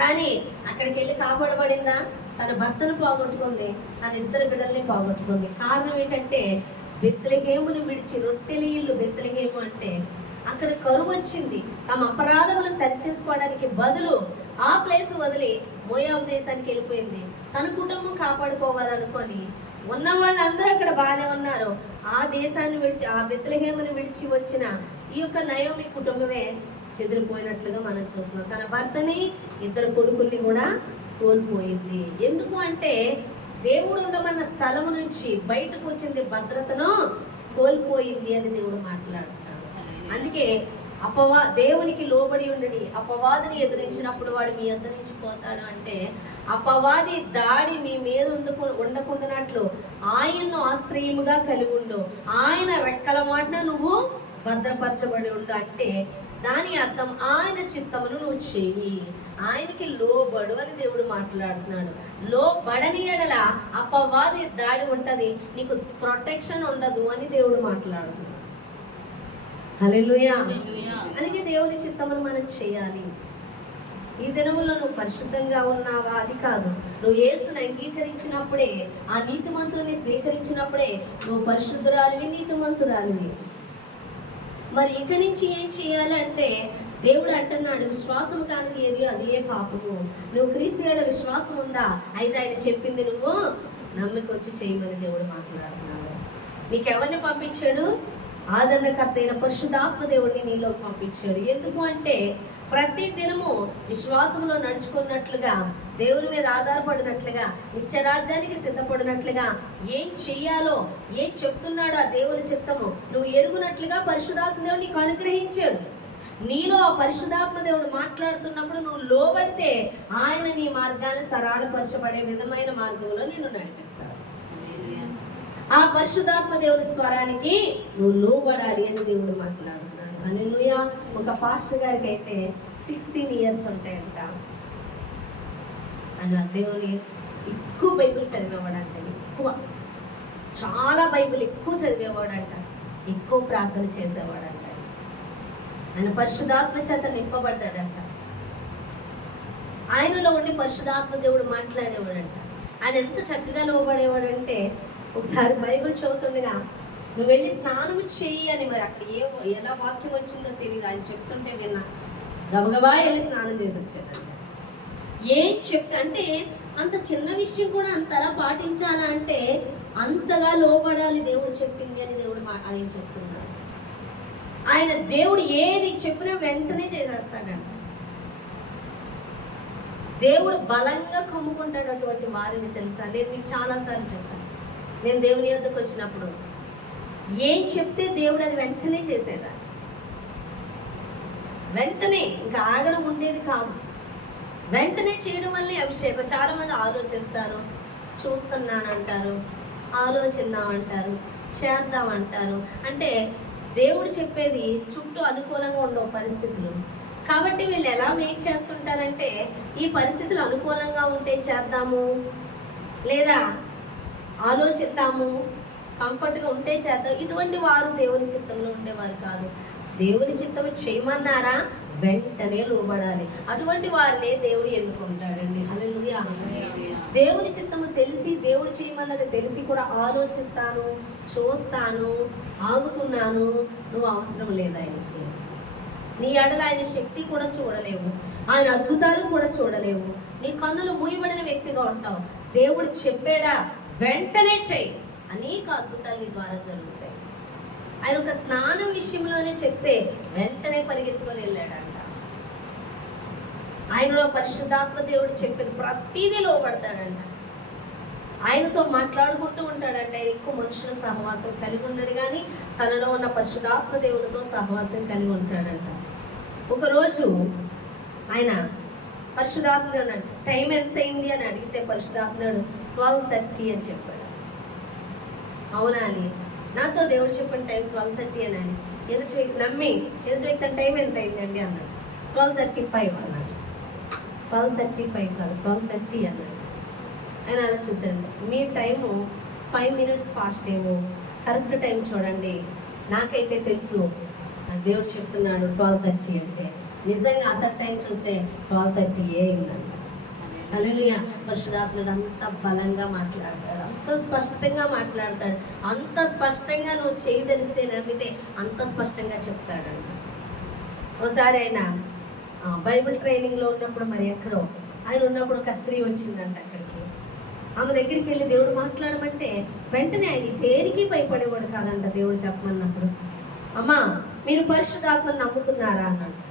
కానీ అక్కడికి వెళ్ళి కాపాడబడిందా? తన భర్తను పోగొట్టుకుంది, తన 2 బిడ్డల్ని పోగొట్టుకుంది. కారణం ఏంటంటే బెత్లెహేమును విడిచి, రొట్టెల ఇల్లు బెత్లెహేము అంటే అక్కడ కరువు వచ్చింది. తమ అపరాధములు సరిచేసుకోవడానికి బదులు ఆ ప్లేస్ వదిలి మోయాబు దేశానికి వెళ్ళిపోయింది. తన కుటుంబం కాపాడుకోవాలనుకొని ఉన్న వాళ్ళందరూ అక్కడ బాగానే ఉన్నారు. ఆ దేశాన్ని విడిచి, ఆ బెత్లెహేమును విడిచి వచ్చిన ఈ యొక్క నయోమి కుటుంబమే చెదిరిపోయినట్లుగా మనం చూస్తున్నాం. తన భర్తని, 2 కొడుకుల్ని కూడా కోల్పోయింది. ఎందుకు అంటే దేవుడు ఉండమన్న స్థలము నుంచి బయటకు వచ్చింది, భద్రతను కోల్పోయింది అని దేవుడు మాట్లాడుతున్నాడు. అందుకే దేవునికి లోబడి ఉండడి, అపవాదిని ఎదిరించినప్పుడు వాడు మీ యొద్ద నుంచి పోతాడు అంటే, అపవాది దాడి మీ మీద ఉండకుండానట్లు ఆయన్ను ఆశ్రయముగా కలిగి ఉండు, ఆయన రెక్కల మాటన నువ్వు భద్రపరచబడి ఉండు అంటే దాని అర్థం ఆయన చిత్తమును నువ్వు చెయ్యి, ఆయనకి లోబడు అని దేవుడు మాట్లాడుతున్నాడు. లోబడని ఎడల అపవాది దాడి ఉంటది, నీకు ప్రొటెక్షన్ ఉండదు అని దేవుడు మాట్లాడుతున్నాడు. హల్లెలూయా. అందుకే దేవుని చిత్తమును మనం చేయాలి. ఈ దినములో నువ్వు పరిశుద్ధంగా ఉన్నావా అది కాదు, నువ్వు యేసుని అంగీకరించినప్పుడే, ఆ నీతిమంతుని స్వీకరించినప్పుడే నువ్వు పరిశుద్ధురాలివి, నీతిమంతురాలివి. మరి ఇక నుంచి ఏం చేయాలంటే దేవుడు అంటున్నాడు, విశ్వాసం కానిది ఏది అదే పాపము. నువ్వు క్రీస్తు యేసులో విశ్వాసం ఉందా? అయితే ఆయన చెప్పింది నువ్వు నమ్మికొచ్చి చేయమని దేవుడు మాట్లాడుతున్నాడు. నీకెవరిని పంపించాడు? ఆదరణకర్త అయిన పరిశుద్ధాత్మ దేవుడిని నీలో పంపించాడు. ఎందుకు అంటే ప్రతి దినము విశ్వాసంలో నడుచుకున్నట్లుగా, దేవుని మీద ఆధారపడినట్లుగా, నిత్యరాజ్యానికి సిద్ధపడినట్లుగా, ఏం చెయ్యాలో, ఏం చెప్తున్నాడో ఆ దేవుని చిత్తము నువ్వు ఎరుగునట్లుగా పరిశుద్ధాత్మ దేవుడు నీకు అనుగ్రహించాడు. నీలో ఆ పరిశుద్ధాత్మ దేవుడు మాట్లాడుతున్నప్పుడు నువ్వు లోబడితే ఆయన నీ మార్గాన్ని సరళపరచబడే విధమైన మార్గంలో నిన్ను నడిపిస్తాడు. ఆ పరిశుద్ధాత్మ దేవుని స్వరానికి నువ్వు లోబడాలి అని దేవుడు మాట్లాడుతున్నాడు. హల్లెలూయా. ఒక పాస్టర్ గారికి అయితే 16 years ఉంటాయంట. ఆయన దేవుని ఎక్కువ బైబిల్ చదివేవాడంట, చాలా బైబిల్ ఎక్కువ చదివేవాడంట, ఎక్కువ ప్రార్థన చేసేవాడంట. ఆయన పరిశుద్ధాత్మ చేత నింపబడ్డాడంట. ఆయనలో ఉండి పరిశుద్ధాత్మ దేవుడు మాట్లాడేవాడంట. ఆయన ఎంత చక్కగా లోబడేవాడంటే, ఒకసారి బైబిల్ చదువుతుండగా నువ్వు వెళ్ళి స్నానం చెయ్యి అని, మరి అక్కడ ఎలా వాక్యం వచ్చిందో తెలియదు, ఆయన చెప్తుంటే విన్నా, గబగబా వెళ్ళి స్నానం చేసి వచ్చాడంట. ఏం అంటే అంత చిన్న విషయం కూడా అంతలా పాటించాలా అంటే అంతగా లోబడాలి దేవుడు చెప్పింది అని దేవుడు ఆయన చెప్తున్నాడు. ఆయన దేవుడు ఏది చెప్పినా వెంటనే చేసేస్తాడంట. దేవుడు బలంగా కమ్ముకుంటాడు అటువంటి వారిని, తెలుసా? నేను మీకు చాలాసార్లు చెప్పాను. నేను దేవుని యొద్దకు వచ్చినప్పుడు ఏం చెప్తే దేవుడు అది వెంటనే చేసేదా, వెంటనే ఇంకా ఆగడం ఉండేది కాదు. వెంటనే చేయడం వల్లే అభిషేకం. చాలామంది ఆలోచిస్తారు, చూస్తున్నానంటారు, ఆలోచిద్దామంటారు, చేద్దామంటారు. అంటే దేవుడు చెప్పేది చుట్టూ అనుకూలంగా ఉండవు పరిస్థితులు. కాబట్టి వీళ్ళు ఎలా మేక్ చేస్తుంటారంటే, ఈ పరిస్థితులు అనుకూలంగా ఉంటే చేద్దాము, లేదా ఆలోచిద్దాము, కంఫర్ట్గా ఉంటే చేద్దాం. ఇటువంటి వారు దేవుని చిత్తంలో ఉండేవారు కాదు. దేవుని చిత్తం చేయమన్నారా వెంటనే లోబడాలి. అటువంటి వారినే దేవుడు ఎన్నుకుంటాడండి. హల్లెలూయా. దేవుని చిత్తము తెలిసి, దేవుడు చేయమన్నది తెలిసి కూడా ఆలోచిస్తాను, చూస్తాను, ఆగుతున్నాను, నువ్వు అవసరం లేదు ఆయనకి. నీ ఎడల ఆయన శక్తి కూడా చూడలేవు, ఆయన అద్భుతాలు కూడా చూడలేవు. నీ కన్నులు మూయబడిన వ్యక్తిగా ఉంటావు. దేవుడు చెప్పాడా వెంటనే చెయ్యి, అనేక అద్భుతాలు నీ ద్వారా జరుగుతాయి. ఆయన ఒక స్నానం విషయంలోనే చెప్తే వెంటనే పరిగెత్తుకొని వెళ్ళాడంట. ఆయనలో పరిశుద్ధాత్మ దేవుడు చెప్పేది ప్రతిదీ లోపడతాడంట. ఆయనతో మాట్లాడుకుంటూ ఉంటాడంటే. ఆయన ఎక్కువ మనుషుల సహవాసం కలిగి ఉండడు, కానీ తనలో ఉన్న పరిశుద్ధాత్మ దేవునితో సహవాసం కలిగి ఉంటాడంట. ఒకరోజు ఆయన పరిశుద్ధాత్మ దేవుడు టైం ఎంత అయింది అని అడిగితే పరిశుద్ధాత్ముడు 12:30 అని చెప్పాడు. అవునా అని నాతో దేవుడు చెప్పిన టైం 12:30 అని ఎదుటి వ్యక్తి నమ్మి ఎదుటి వ్యక్తి టైం ఎంత అయిందండి అన్నాడు. 12:35 అన్నాడు. 12:35 కాదు 12:30 అన్నాడు. ఆయన అలా చూశాడు. మీ టైము 5 minutes ఫాస్ట్ ఏమో, కరెక్ట్ టైం చూడండి. నాకైతే తెలుసు దేవుడు చెప్తున్నాడు 12:30 అంటే. నిజంగా అసలు టైం చూస్తే 12:30 అయిందంట. హల్లెలూయా. పరిశుద్ధాత్ముడు అంత బలంగా మాట్లాడతాడు, అంత స్పష్టంగా మాట్లాడతాడు. అంత స్పష్టంగా నువ్వు చేయదలిస్తే నమ్మితే అంత స్పష్టంగా చెప్తాడంట. ఒకసారి ఆయన బైబిల్ ట్రైనింగ్లో ఉన్నప్పుడు మరి ఎక్కడో ఆయన ఉన్నప్పుడు ఒక స్త్రీ వచ్చిందంట అక్కడికి. ఆమె దగ్గరికి వెళ్ళి దేవుడు మాట్లాడమంటే వెంటనే ఆయన దేనికి భయపడేవాడు కాదంట. దేవుడు చెప్పమన్నప్పుడు, అమ్మా మీరు పరిశుద్ధాత్మను నమ్ముతున్నారా అన్నట్టు.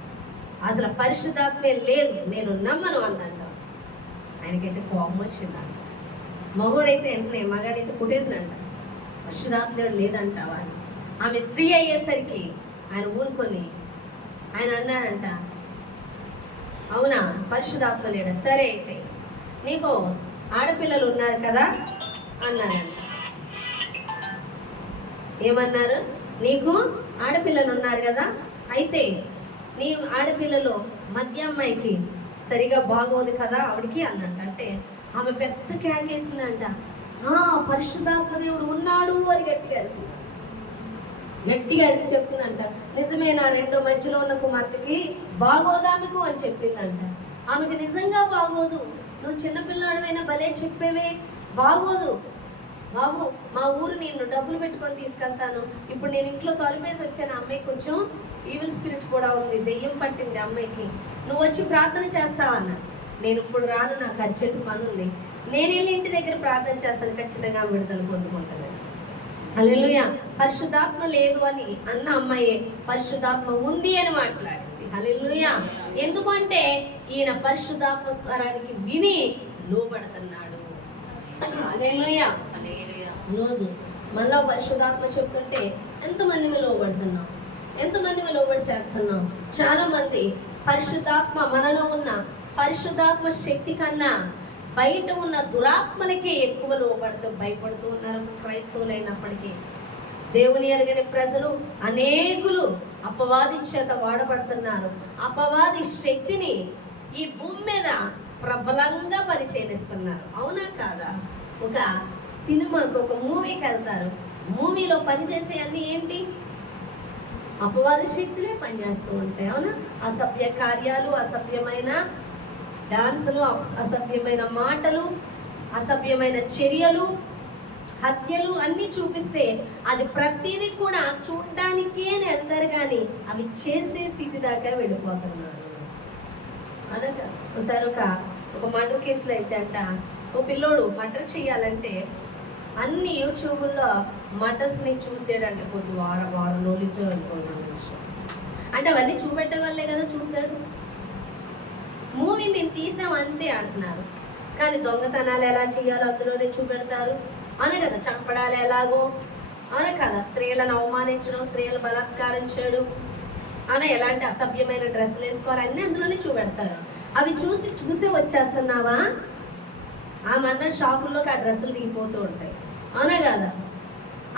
అసలు పరిశుద్ధాత్మే లేదు, నేను నమ్మను అందంట. ఆయనకైతే కోపం వచ్చిందంట. మగుడైతే వెంటనే మగాడైతే కుట్టేసినంట. పరిశుద్ధాత్మ లేదంటావా అని. ఆమె స్త్రీ అయ్యేసరికి ఆయన ఊరుకొని ఆయన అన్నాడంట, అవునా పరిశుద్ధాత్మ లేడా, సరే అయితే నీకు ఆడపిల్లలు ఉన్నారు కదా అన్నారంట. ఏమన్నారు? నీకు ఆడపిల్లలు ఉన్నారు కదా, అయితే నీ ఆడపిల్లలో మధ్య అమ్మాయికి సరిగా బాగోదు కదా ఆవిడికి అన్నట్టు. అంటే ఆమె పెద్ద కేకేసిందంట. పరిశుద్ధాత్మ దేవుడు ఉన్నాడు అని గట్టిగా అరిసింది. గట్టిగా అరిసి చెప్తుందంట, నిజమే నా రెండో మధ్యలో ఉన్న కుమార్తెకి బాగోదామెకు అని చెప్పిందంట. ఆమెకి నిజంగా బాగోదు, నువ్వు చిన్నపిల్లాడమైనా భలే చెప్పేవే, బాగోదు బాబు, మా ఊరు నేను డబ్బులు పెట్టుకొని తీసుకెళ్తాను. ఇప్పుడు నేను ఇంట్లో తలుపేసి వచ్చాను, అమ్మాయి కొంచెం ఈవిల్ స్పిరిట్ కూడా ఉంది, దెయ్యం పట్టింది అమ్మాయికి, నువ్వు వచ్చి ప్రార్థన చేస్తావన్నా. నేను ఇప్పుడు రాను, నాకు అర్జెంట్ పని ఉంది, నేను వెళ్ళి ఇంటి దగ్గర ప్రార్థన చేస్తాను, ఖచ్చితంగా విడుదల పొందుకుంటాను. హల్లెలూయా. పరిశుద్ధాత్మ లేదు అని అన్న అమ్మాయే పరిశుద్ధాత్మ ఉంది అని మాట్లాడింది. హల్లెలూయా. ఎందుకంటే ఈయన పరిశుద్ధాత్మ స్వరానికి విని లోబడుతున్నాడు. హల్లెలూయా. ఈరోజు మళ్ళా పరిశుద్ధాత్మ చెప్తుంటే ఎంతమంది లోబడుతున్నాం, ఎంతమంది లోబడి చేస్తున్నాం. చాలా మంది పరిశుద్ధాత్మ మనలో ఉన్న పరిశుద్ధాత్మ శక్తి కన్నా బయట ఉన్న దురాత్మలకే ఎక్కువ లోబడుతూ భయపడుతూ ఉన్నారు క్రైస్తవులైనప్పటికీ. దేవుని ఎరగని ప్రజలు అనేకులు అపవాది చేత వాడబడుతున్నారు. అపవాది శక్తిని ఈ భూమి మీద ప్రబలంగా పరిచయనిస్తున్నారు. అవునా కాదా? ఒక సినిమాకు ఒక మూవీకి వెళ్తారు, మూవీలో పనిచేసే అన్ని ఏంటి? అపవాది శక్తులే పనిచేస్తూ ఉంటాయి. అవునా? అసభ్య కార్యాలు, అసభ్యమైన డాన్సులు, అసభ్యమైన మాటలు, అసభ్యమైన చర్యలు, హత్యలు అన్నీ చూపిస్తే అది ప్రతిదీ కూడా చూడ్డానికే వెళ్తారు, కానీ అవి చేసే స్థితి దాకా వెళ్ళిపోతున్నారు. అనగా ఒకసారి ఒక మర్డర్ కేసులో అయితే అంట, ఓ పిల్లోడు మర్డర్ చేయాలంటే అన్ని యూట్యూబ్లో మర్డర్స్ని చూసాడంటే కొద్ది వారం రోజులు అనుకున్నాను. అంటే అవన్నీ చూపెట్టే వాళ్ళే కదా చూశాడు. మూవీ మేము తీసాం అంతే అంటున్నారు, కానీ దొంగతనాలు ఎలా చేయాలో అందులోనే చూపెడతారు. అనే కదా చంపడాలు ఎలాగో, అనే కదా స్త్రీలను అవమానించడం, స్త్రీలను బలాత్కారం చేయడం, అనే ఎలాంటి అసభ్యమైన డ్రెస్సులు వేసుకోవాలి అన్నీ అందులోనే చూపెడతారు. అవి చూసే వచ్చేస్తున్నావా? ఆమె అన్న షాపుల్లోకి ఆ డ్రెస్సులు దిగిపోతూ ఉంటాయి. అవునా కదా?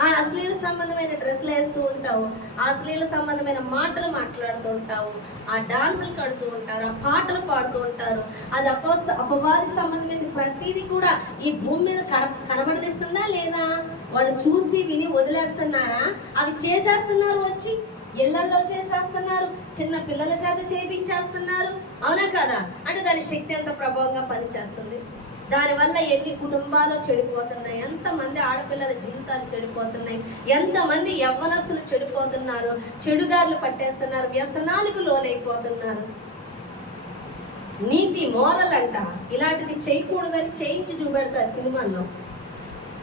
ఆ అశ్లీల సంబంధమైన డ్రెస్సులు వేస్తూ ఉంటావు, ఆ అశ్లీల సంబంధమైన మాటలు మాట్లాడుతూ ఉంటావు, ఆ డాన్సులు కడుతూ ఉంటారు, ఆ పాటలు పాడుతూ ఉంటారు. అది అపవాది సంబంధమైన ప్రతిదీ కూడా ఈ భూమి మీద కనబడదిస్తుందా లేదా? వాళ్ళు చూసి విని వదిలేస్తున్నారా? అవి చేసేస్తున్నారు, వచ్చి ఇళ్లలో చేసేస్తున్నారు, చిన్న పిల్లల చేత చేయించేస్తున్నారు. అవునా కదా? అంటే దాని శక్తి ఎంత ప్రభావంగా పనిచేస్తుంది. దానివల్ల ఎన్ని కుటుంబాలు చెడిపోతున్నాయి, ఎంతమంది ఆడపిల్లల జీవితాలు చెడిపోతున్నాయి, ఎంతమంది యవ్వనస్తులు చెడిపోతున్నారు, చెడుదారులు పట్టేస్తున్నారు, వ్యసనాలకు లోనైపోతున్నారు. నీతి మోరల్ అంట ఇలాంటిది చేయకూడదని చేయించి చూపెడతారు సినిమాల్లో.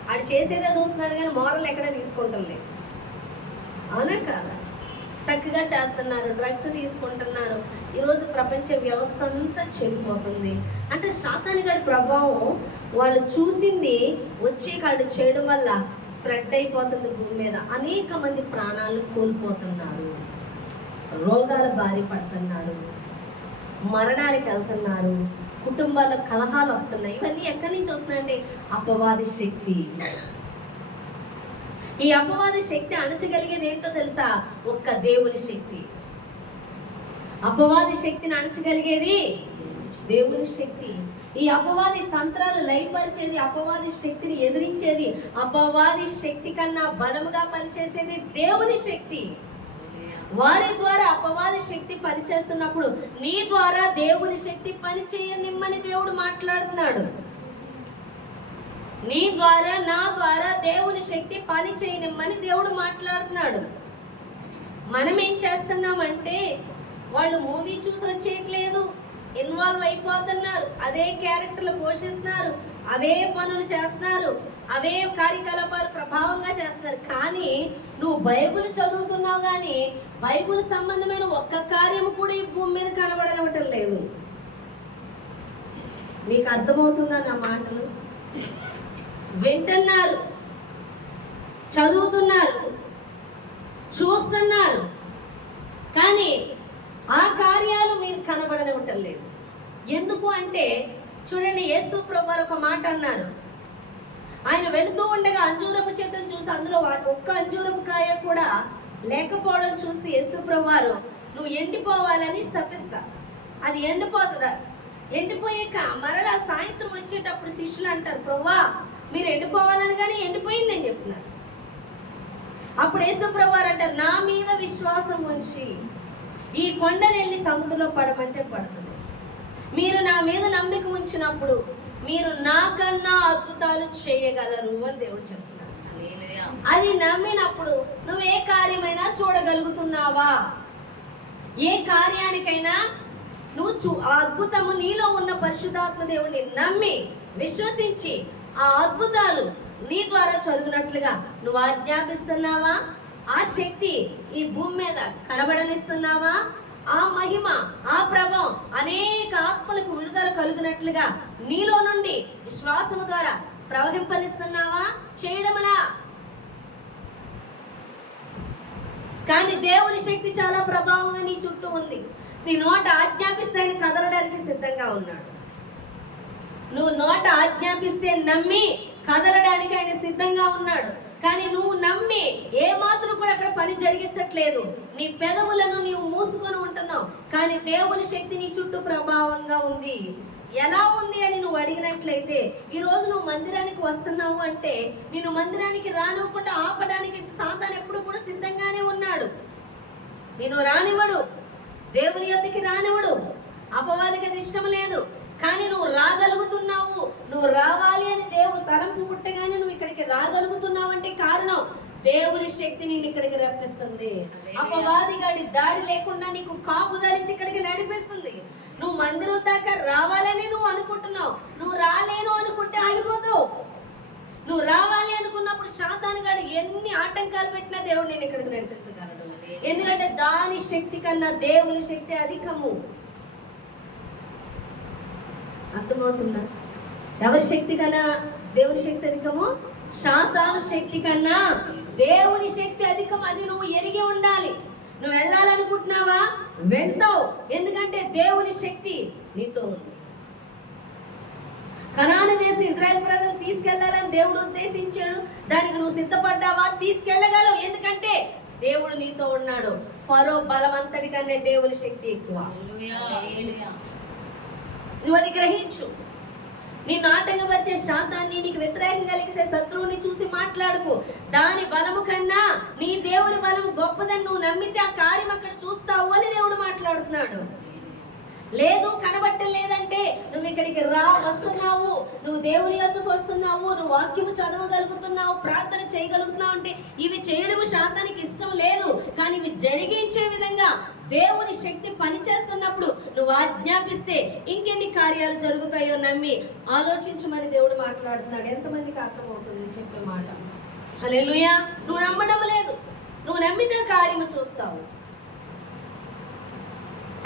ఆడు చేసేదే చూస్తున్నాడు కానీ మోరల్ ఎక్కడే తీసుకుంటలే. అవునా కాదా? చక్కగా చేస్తున్నారు, డ్రగ్స్ తీసుకుంటున్నారు. ఈరోజు ప్రపంచ వ్యవస్థ అంతా చెడిపోతుంది. అంటే సాతాను గారి ప్రభావం వాళ్ళు చూసింది వచ్చి వాళ్ళు చేయడం వల్ల స్ప్రెడ్ అయిపోతుంది భూమి మీద. అనేక మంది ప్రాణాలు కోల్పోతున్నారు, రోగాల బారి పడుతున్నారు, మరణానికి వెళ్తున్నారు, కుటుంబాల్లో కలహాలు వస్తున్నాయి. ఇవన్నీ ఎక్కడి నుంచి వస్తున్నాయంటే అపవాది శక్తి. ఈ అపవాది శక్తి అణచగలిగేది ఏంటో తెలుసా? ఒక్క దేవుని శక్తి. అపవాది శక్తిని అణచగలిగేది దేవుని శక్తి. ఈ అపవాది తంత్రాలు లయపరిచేది, అపవాది శక్తిని ఎదిరించేది, అపవాది శక్తి కన్నా బలముగా పనిచేసేది దేవుని శక్తి. వారి ద్వారా అపవాది శక్తి పనిచేస్తున్నప్పుడు నీ ద్వారా దేవుని శక్తి పని చేయనిమ్మని దేవుడు మాట్లాడుతున్నాడు. నీ ద్వారా నా ద్వారా దేవుని శక్తి పని చేయనిమ్మని దేవుడు మాట్లాడుతున్నాడు. మనం ఏం చేస్తున్నామంటే వాళ్ళు మూవీ చూసి వచ్చేయట్లేదు, ఇన్వాల్వ్ అయిపోతున్నారు, అదే క్యారెక్టర్లు పోషిస్తున్నారు, అవే పనులు చేస్తున్నారు, అవే కార్యకలాపాలు ప్రభావంగా చేస్తున్నారు. కానీ నువ్వు బైబిల్ చదువుతున్నావు, కానీ బైబిల్ సంబంధమైన ఒక్క కార్యము కూడా ఈ భూమి మీద కనబడనివ్వటం లేదు. మీకు అర్థమవుతుందా నా మాటలు? వింటున్నారు, చదువుతున్నారు, చూస్తున్నారు, కానీ ఆ కార్యాలు మీరు కనబడనివ్వటం లేదు. ఎందుకు అంటే చూడండి, యేసు ప్రభువారు ఒక మాట అన్నారు. ఆయన వెళుతూ ఉండగా అంజూరపు చెట్టును చూసి అందులో ఒక్క అంజూరపు కాయ కూడా లేకపోవడం చూసి యేసు ప్రభువారు నువ్వు ఎండిపోవాలని శపిస్తా. అది ఎండిపోతుందా? ఎండిపోయాక మరలా సాయంత్రం వచ్చేటప్పుడు శిష్యులు అంటారు, ప్రభువా మీరు ఎండిపోవాలని, కానీ ఎండిపోయిందని చెప్తున్నారు. అప్పుడు యేసు ప్రభువారు అంటారు, నా మీద విశ్వాసం ఉంచి ఈ కొండను వెళ్ళి సముద్రంలో పడమంటే పడుతుంది. మీరు నా మీద నమ్మిక ఉంచినప్పుడు మీరు నాకన్నా అద్భుతాలు చేయగలరు అని దేవుడు చెప్తున్నాడు. అది నమ్మినప్పుడు నువ్వు ఏ కార్యమైనా చూడగలుగుతున్నావా? ఏ కార్యానికైనా నువ్వు ఆ అద్భుతము నీలో ఉన్న పరిశుద్ధాత్మ దేవుడిని నమ్మి విశ్వసించి ఆ అద్భుతాలు నీ ద్వారా జరుగునట్లుగా నువ్వు ఆజ్ఞాపిస్తున్నావా? ఆ శక్తి ఈ భూమి మీద కనబడనిస్తున్నావా? ఆ మహిమ, ఆ ప్రభావం అనేక ఆత్మలకు విడుదల కలుగునట్లుగా నీలో నుండి విశ్వాసము ద్వారా ప్రవహింపనిస్తున్నావా? చేయడమలా. కానీ దేవుని శక్తి చాలా ప్రభావంగా నీ చుట్టూ ఉంది. నీ నోట ఆజ్ఞాపిస్తే ఆయన కదలడానికి సిద్ధంగా ఉన్నాడు. నువ్వు నోట ఆజ్ఞాపిస్తే నమ్మి కదలడానికి ఆయన సిద్ధంగా ఉన్నాడు. కానీ నువ్వు నమ్మి ఏ మాత్రం కూడా అక్కడ పని జరిగించట్లేదు. నీ పెదవులను నీవు మూసుకొని ఉంటున్నావు, కానీ దేవుని శక్తి నీ చుట్టూ ప్రభావంగా ఉంది. ఎలా ఉంది అని నువ్వు అడిగినట్లయితే, ఈరోజు నువ్వు మందిరానికి వస్తున్నావు అంటే నిన్ను మందిరానికి రానివ్వకుండా ఆపడానికి సాతాను ఎప్పుడు కూడా సిద్ధంగానే ఉన్నాడు. నిన్ను రానివ్వడు, దేవుని యొద్దకి రానివ్వడు, అపవాదికి అది ఇష్టం లేదు. కానీ నువ్వు రాగలుగుతున్నావు, నువ్వు రావాలి అని దేవుడు తలంపు పుట్టగానే నువ్వు ఇక్కడికి రాగలుగుతున్నావు అంటే కారణం దేవుని శక్తి నిన్ను ఇక్కడికి రప్పిస్తుంది. అపవాది గాడి దాడి లేకుండా నీకు కాపు ధరించి ఇక్కడికి నడిపిస్తుంది. నువ్వు మందిరం దాకా రావాలని నువ్వు అనుకుంటున్నావు, నువ్వు రాలేను అనుకుంటే ఆగిపోతావు. నువ్వు రావాలి అనుకున్నప్పుడు సాతాను గాడు ఎన్ని ఆటంకాలు పెట్టినా దేవుడు నేను ఇక్కడికి నడిపించగలడు. ఎందుకంటే దాని శక్తి కన్నా దేవుని శక్తి అధికము. అర్థమవుతుందా? ఎవరి శక్తి కన్నా దేవుని శక్తి అధికము? సాతాను శక్తి కన్నా దేవుని శక్తి అధికం. అది నువ్వు ఎరిగి ఉండాలి. నువ్వు వెళ్ళాలనుకుంటున్నావా? వెళ్తావు, ఎందుకంటే దేవుని శక్తి నీతో ఉంది. కనాను దేశం ఇజ్రాయెల్ ప్రజలు తీసుకెళ్లాలని దేవుడు ఉద్దేశించాడు. దానికి నువ్వు సిద్ధపడ్డావా? తీసుకెళ్ళగలవు, ఎందుకంటే దేవుడు నీతో ఉన్నాడు. ఫరో బలవంతటి కన్నా దేవుని శక్తి ఎక్కువ. నువ్వు అది గ్రహించు. నీ నాటంగా వచ్చే శాతాన్ని, నీకు వ్యతిరేకంగా కలిగే శత్రువుని చూసి మాట్లాడుకో. దాని బలము కన్నా నీ దేవుని బలము గొప్పదని నువ్వు నమ్మితే ఆ కార్యం అక్కడ చూస్తావు అని దేవుడు మాట్లాడుతున్నాడు. లేదు, కనబట్టలేదంటే నువ్వు ఇక్కడికి వస్తున్నావు, నువ్వు దేవుని యొద్దకు వస్తున్నావు, నువ్వు వాక్యము చదవగలుగుతున్నావు, ప్రార్థన చేయగలుగుతున్నావు అంటే ఇవి చేయడం శాతానికి ఇష్టం లేదు. కానీ ఇవి జరిగించే విధంగా దేవుని శక్తి పనిచేస్తున్నప్పుడు నువ్వు ఆజ్ఞాపిస్తే ఇంకెన్ని కార్యాలు జరుగుతాయో నమ్మి ఆలోచించమని దేవుడు మాట్లాడుతున్నాడు. ఎంతమందికి అర్థమవుతుంది చెప్పే మాట? హల్లెలూయా. నువ్వు నమ్మడం లేదు, నువ్వు నమ్మితే కార్యము చూస్తావు.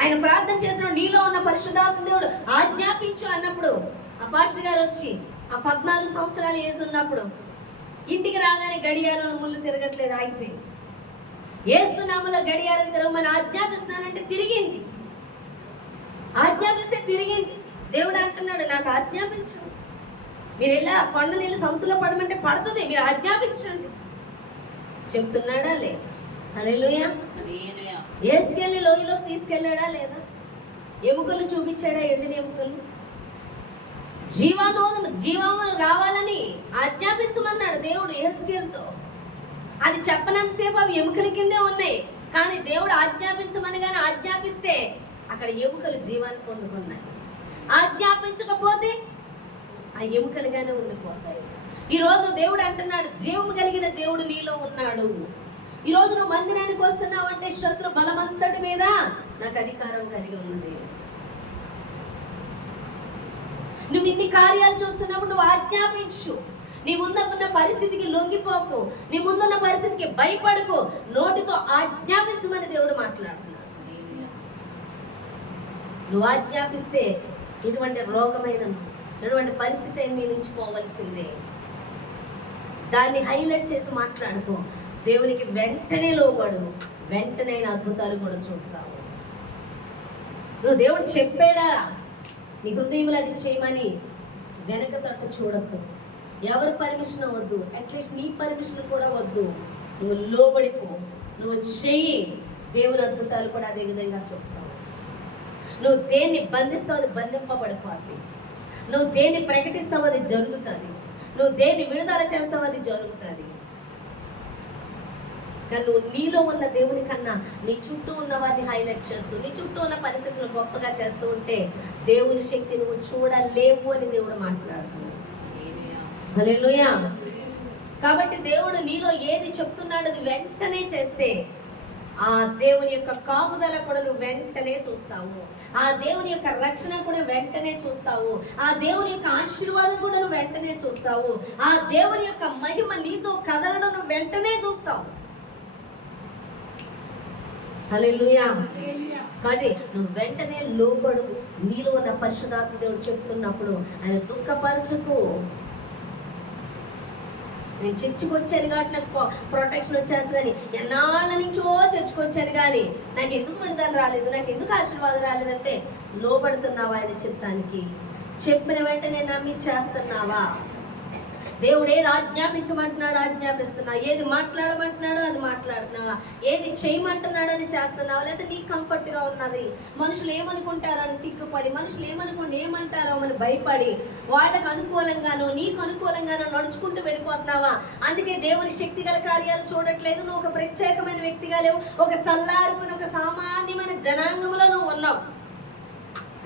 ఆయన ప్రార్థన చేసిన నీలో ఉన్న పరిశుద్ధాత్మ దేవుడు ఆజ్ఞాపించు అన్నప్పుడు ఆ పాస్టర్ గారు వచ్చి ఆ 14 సంవత్సరాల ఏజ్ ఉన్నప్పుడు ఇంటికి రాగానే గడియారం ముళ్ళు తిరగట్లేదు, ఆగిపోయింది. యేసునామములో గడియారం తిరగమని ఆజ్ఞాపిస్తున్నానంటే తిరిగింది. ఆజ్ఞాపిస్తే తిరిగింది. దేవుడు అంటున్నాడు, నాకు ఆజ్ఞాపించు. మీరు ఇలా కొండ నీళ్ళు సముద్రంలో పడమంటే పడుతుంది, మీరు ఆజ్ఞాపించండి చెప్తున్నాడా లేదా? హల్లెలూయా. యేసుకెళ్ళి లోయలోకి తీసుకెళ్ళాడా లేదా? ఎముకలు చూపించాడా? ఎండిన ఎముకలు. జీవము రావాలని ఆజ్ఞాపించమన్నాడు దేవుడు యేసుకెళ్ళతో. అది చెప్పనంతసేపు అవి ఎముకల కిందే ఉన్నాయి. కానీ దేవుడు ఆజ్ఞాపించమని కానీ ఆజ్ఞాపిస్తే అక్కడ ఎముకలు జీవాన్ని పొందుకున్నాయి. ఆజ్ఞాపించకపోతే ఆ ఎముకలుగానే ఉండిపోతాయి. ఈరోజు దేవుడు అంటున్నాడు, జీవం కలిగిన దేవుడు నీలో ఉన్నాడు. ఈరోజు నువ్వు మందిరానికి వస్తున్నావు అంటే శత్రు బలమంతటి మీద నాకు అధికారం కలిగి ఉంది. నువ్వు ఇన్ని కార్యాలు చూస్తున్నప్పుడు నువ్వు ఆజ్ఞాపించు. నీ ముందున్న పరిస్థితికి లొంగిపోకు, నీ ముందున్న పరిస్థితికి భయపడకు. నోటితో ఆజ్ఞాపించమని దేవుడు మాట్లాడుతున్నాడు. నువ్వు ఆజ్ఞాపిస్తే ఇటువంటి రోగమైన ఇటువంటి పరిస్థితి నీ నుంచి పోవలసిందే. దాన్ని హైలైట్ చేసి మాట్లాడుకో. దేవునికి వెంటనే లోబడు, వెంటనే అద్భుతాలు కూడా చూస్తావు. నువ్వు దేవుడు చెప్పాడా నీ హృదయంలో అది చేయమని వెనక తట్టు చూడకు. ఎవరి పర్మిషన్ వద్దు, అట్లీస్ట్ నీ పర్మిషన్ కూడా వద్దు. నువ్వు లోబడిపో, నువ్వు చెయ్యి. దేవుని అద్భుతాలు కూడా అదే విధంగా చూస్తావు. నువ్వు దేన్ని బంధిస్తావు అది బంధింపబడిపోద్ది. నువ్వు దేన్ని ప్రకటిస్తావు అది జరుగుతుంది. నువ్వు దేన్ని విడుదల చేస్తావు అది జరుగుతుంది. కానీ నువ్వు నీలో ఉన్న దేవుని కన్నా నీ చుట్టూ ఉన్న వారిని హైలైట్ చేస్తూ, నీ చుట్టూ ఉన్న పరిస్థితులు గొప్పగా చేస్తూ ఉంటే దేవుని శక్తి నువ్వు చూడలేవు అని దేవుడు మాట్లాడుతున్నాడు. హల్లెలూయా. కాబట్టి దేవుడు నీలో ఏది చెప్తున్నాడు అది వెంటనే చేస్తే ఆ దేవుని యొక్క కాపుదల కూడా నువ్వు వెంటనే చూస్తావు. ఆ దేవుని యొక్క రక్షణ కూడా వెంటనే చూస్తావు. ఆ దేవుని యొక్క ఆశీర్వాదం కూడా నువ్వు వెంటనే చూస్తావు. ఆ దేవుని యొక్క మహిమ నీతో కదలడం నువ్వు వెంటనే చూస్తావు. హల్లెలూయా. కాబట్టి నువ్వు వెంటనే లోబడు. నీలో ఉన్న పరిశుద్ధాత్మ దేవుడు చెప్తున్నప్పుడు ఆయన దుఃఖపరచకు. నేను చర్చికి వచ్చాను కాబట్టి నాకు ప్రొటెక్షన్ వచ్చేస్తుందని ఎన్నాళ్ళ నుంచో చర్చికి వచ్చాను కానీ నాకు ఎందుకు విడుదల రాలేదు, నాకు ఎందుకు ఆశీర్వాదం రాలేదంటే లోబడుతున్నావా ఆయన చిత్తానికి? చెప్పిన వెంటనే నమ్మి చేస్తున్నావా? దేవుడు ఏది ఆజ్ఞాపించమంటున్నాడో ఆజ్ఞాపిస్తున్నావా? ఏది మాట్లాడమంటున్నాడో అది మాట్లాడుతున్నావా? ఏది చేయమంటున్నాడో అది చేస్తున్నావా? లేదా నీకు కంఫర్ట్గా ఉన్నది మనుషులు ఏమనుకుంటారో అని సిగ్గుపడి, మనుషులు ఏమంటారో అని భయపడి వాళ్ళకు అనుకూలంగానో నీకు అనుకూలంగానో నడుచుకుంటూ వెళ్ళిపోతున్నావా? అందుకే దేవుని శక్తి గల కార్యాలు చూడట్లేదు. నువ్వు ఒక ప్రత్యేకమైన వ్యక్తిగా లేవు, ఒక చల్లారిపోయిన ఒక సామాన్యమైన జనాంగంలో నువ్వు ఉన్నావు.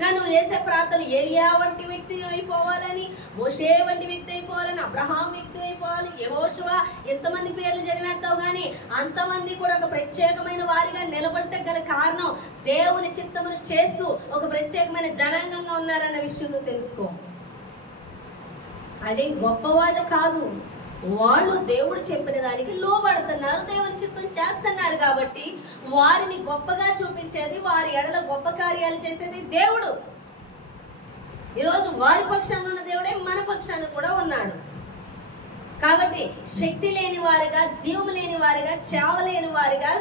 కానీ నువ్వు చేసే ప్రార్థన ఏలియా వంటి వ్యక్తి అయిపోవాలని, మోషే వంటి వ్యక్తి అయిపోవాలని, అబ్రహాం వ్యక్తి అయిపోవాలి, యెహోషువ, ఎంతమంది పేర్లు చదివేస్తావు కానీ అంతమంది కూడా ఒక ప్రత్యేకమైన వారిగా నిలబడగల కారణం దేవుని చిత్తమును చేస్తూ ఒక ప్రత్యేకమైన జనాంగంగా ఉన్నారన్న విషయం నువ్వు తెలుసుకో. అదే గొప్పవాళ్ళు కాదు, వాళ్ళు దేవుడు చెప్పిన దానికి లోబడుతున్నారు, దేవుని చిత్తం చేస్తున్నారు. కాబట్టి వారిని గొప్పగా చూపించేది, వారి ఎడల గొప్ప కార్యాలు చేసేది దేవుడు. ఈరోజు వారి పక్షాన ఉన్న దేవుడే మన పక్షాన కూడా ఉన్నాడు. కాబట్టి శక్తి లేని వారిగా, జీవం లేని వారిగా, చావలేని వారిగా,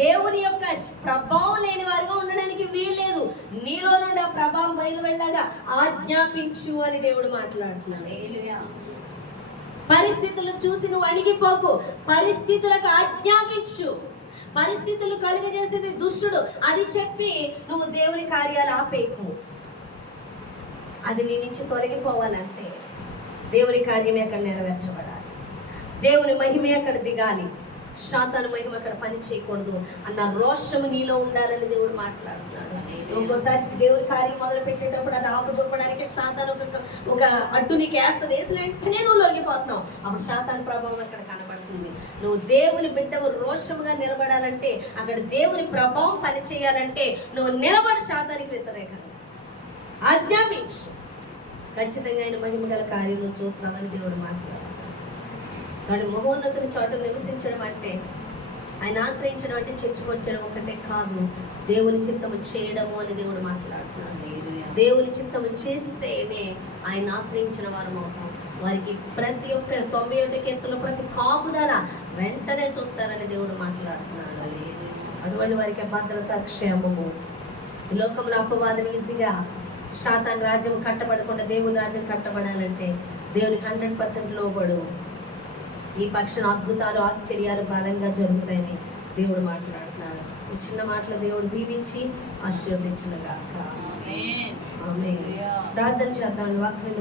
దేవుని యొక్క ప్రభావం లేని వారిగా ఉండడానికి వీల్లేదు. నీలో నుండి ఆ ప్రభావం బయలు వెళ్ళగా ఆజ్ఞాపించు అని దేవుడు మాట్లాడుతున్నాడు. పరిస్థితులు చూసి నువ్వు అణిగిపోకు, పరిస్థితులకు ఆజ్ఞాపించు. పరిస్థితులు కలుగజేసేది దుష్టుడు, అది చెప్పి నువ్వు దేవుని కార్యాలు ఆపేకు. అది నీ నుంచి తొలగిపోవాలంటే దేవుని కార్యమే అక్కడ నెరవేర్చబడాలి, దేవుని మహిమే అక్కడ దిగాలి, శాతాను మహిమ అక్కడ పని చేయకూడదు అన్న రోషము నీలో ఉండాలని దేవుడు మాట్లాడుతున్నాడు. ఇంకోసారి దేవుడి కార్యం మొదలు పెట్టేటప్పుడు అది ఆపు చూపడానికి శాతాను ఒక అడ్డు నీకు వేస్తుంది, వేసిన వెంటనే నువ్వు లొంగిపోతున్నావు. అప్పుడు శాతాను ప్రభావం అక్కడ కనబడుతుంది. నువ్వు దేవుని బిడ్డవు రోషముగా నిలబడాలంటే, అక్కడ దేవుని ప్రభావం పని చేయాలంటే నువ్వు నిలబడి శాతానికి వ్యతిరేకంగా ఆజ్ఞాపించు. ఖచ్చితంగా ఆయన మహిమ గల కార్యం చూస్తామని దేవుడు మాట్లాడుతున్నాడు. వాడి మహోన్నతుని చోట నివసించడం అంటే ఆయన ఆశ్రయించడం అంటే చర్చకొచ్చడం ఒకటే కాదు, దేవుని చిత్తము చేయడము అని దేవుడు మాట్లాడుతున్నాడు. దేవుని చిత్తము చేస్తేనే ఆయన ఆశ్రయించిన వారం అవుతాం. వారికి ప్రతి ఒక్క 91 కీర్తనలో ప్రతి కాపుదల వెంటనే చూస్తారని దేవుడు మాట్లాడుతున్నాడు. అటువంటి వారికి భద్రత, క్షేమము. ఈ లోకంలో అపవాదం ఈజీగా సాతాను రాజ్యం కట్టబడకుండా దేవుని రాజ్యం కట్టబడాలంటే దేవునికి 100% లోబడు. ఈ పక్షణ అద్భుతాలు, ఆశ్చర్యాలు బలంగా జరుగుతాయని దేవుడు మాట్లాడుతున్నాడు. ఈ చిన్న మాటలు దేవుడు దీవించి ఆశీర్వదించునుగాక. ఆమేన్. ప్రార్థన చేద్దాం. వాక్యం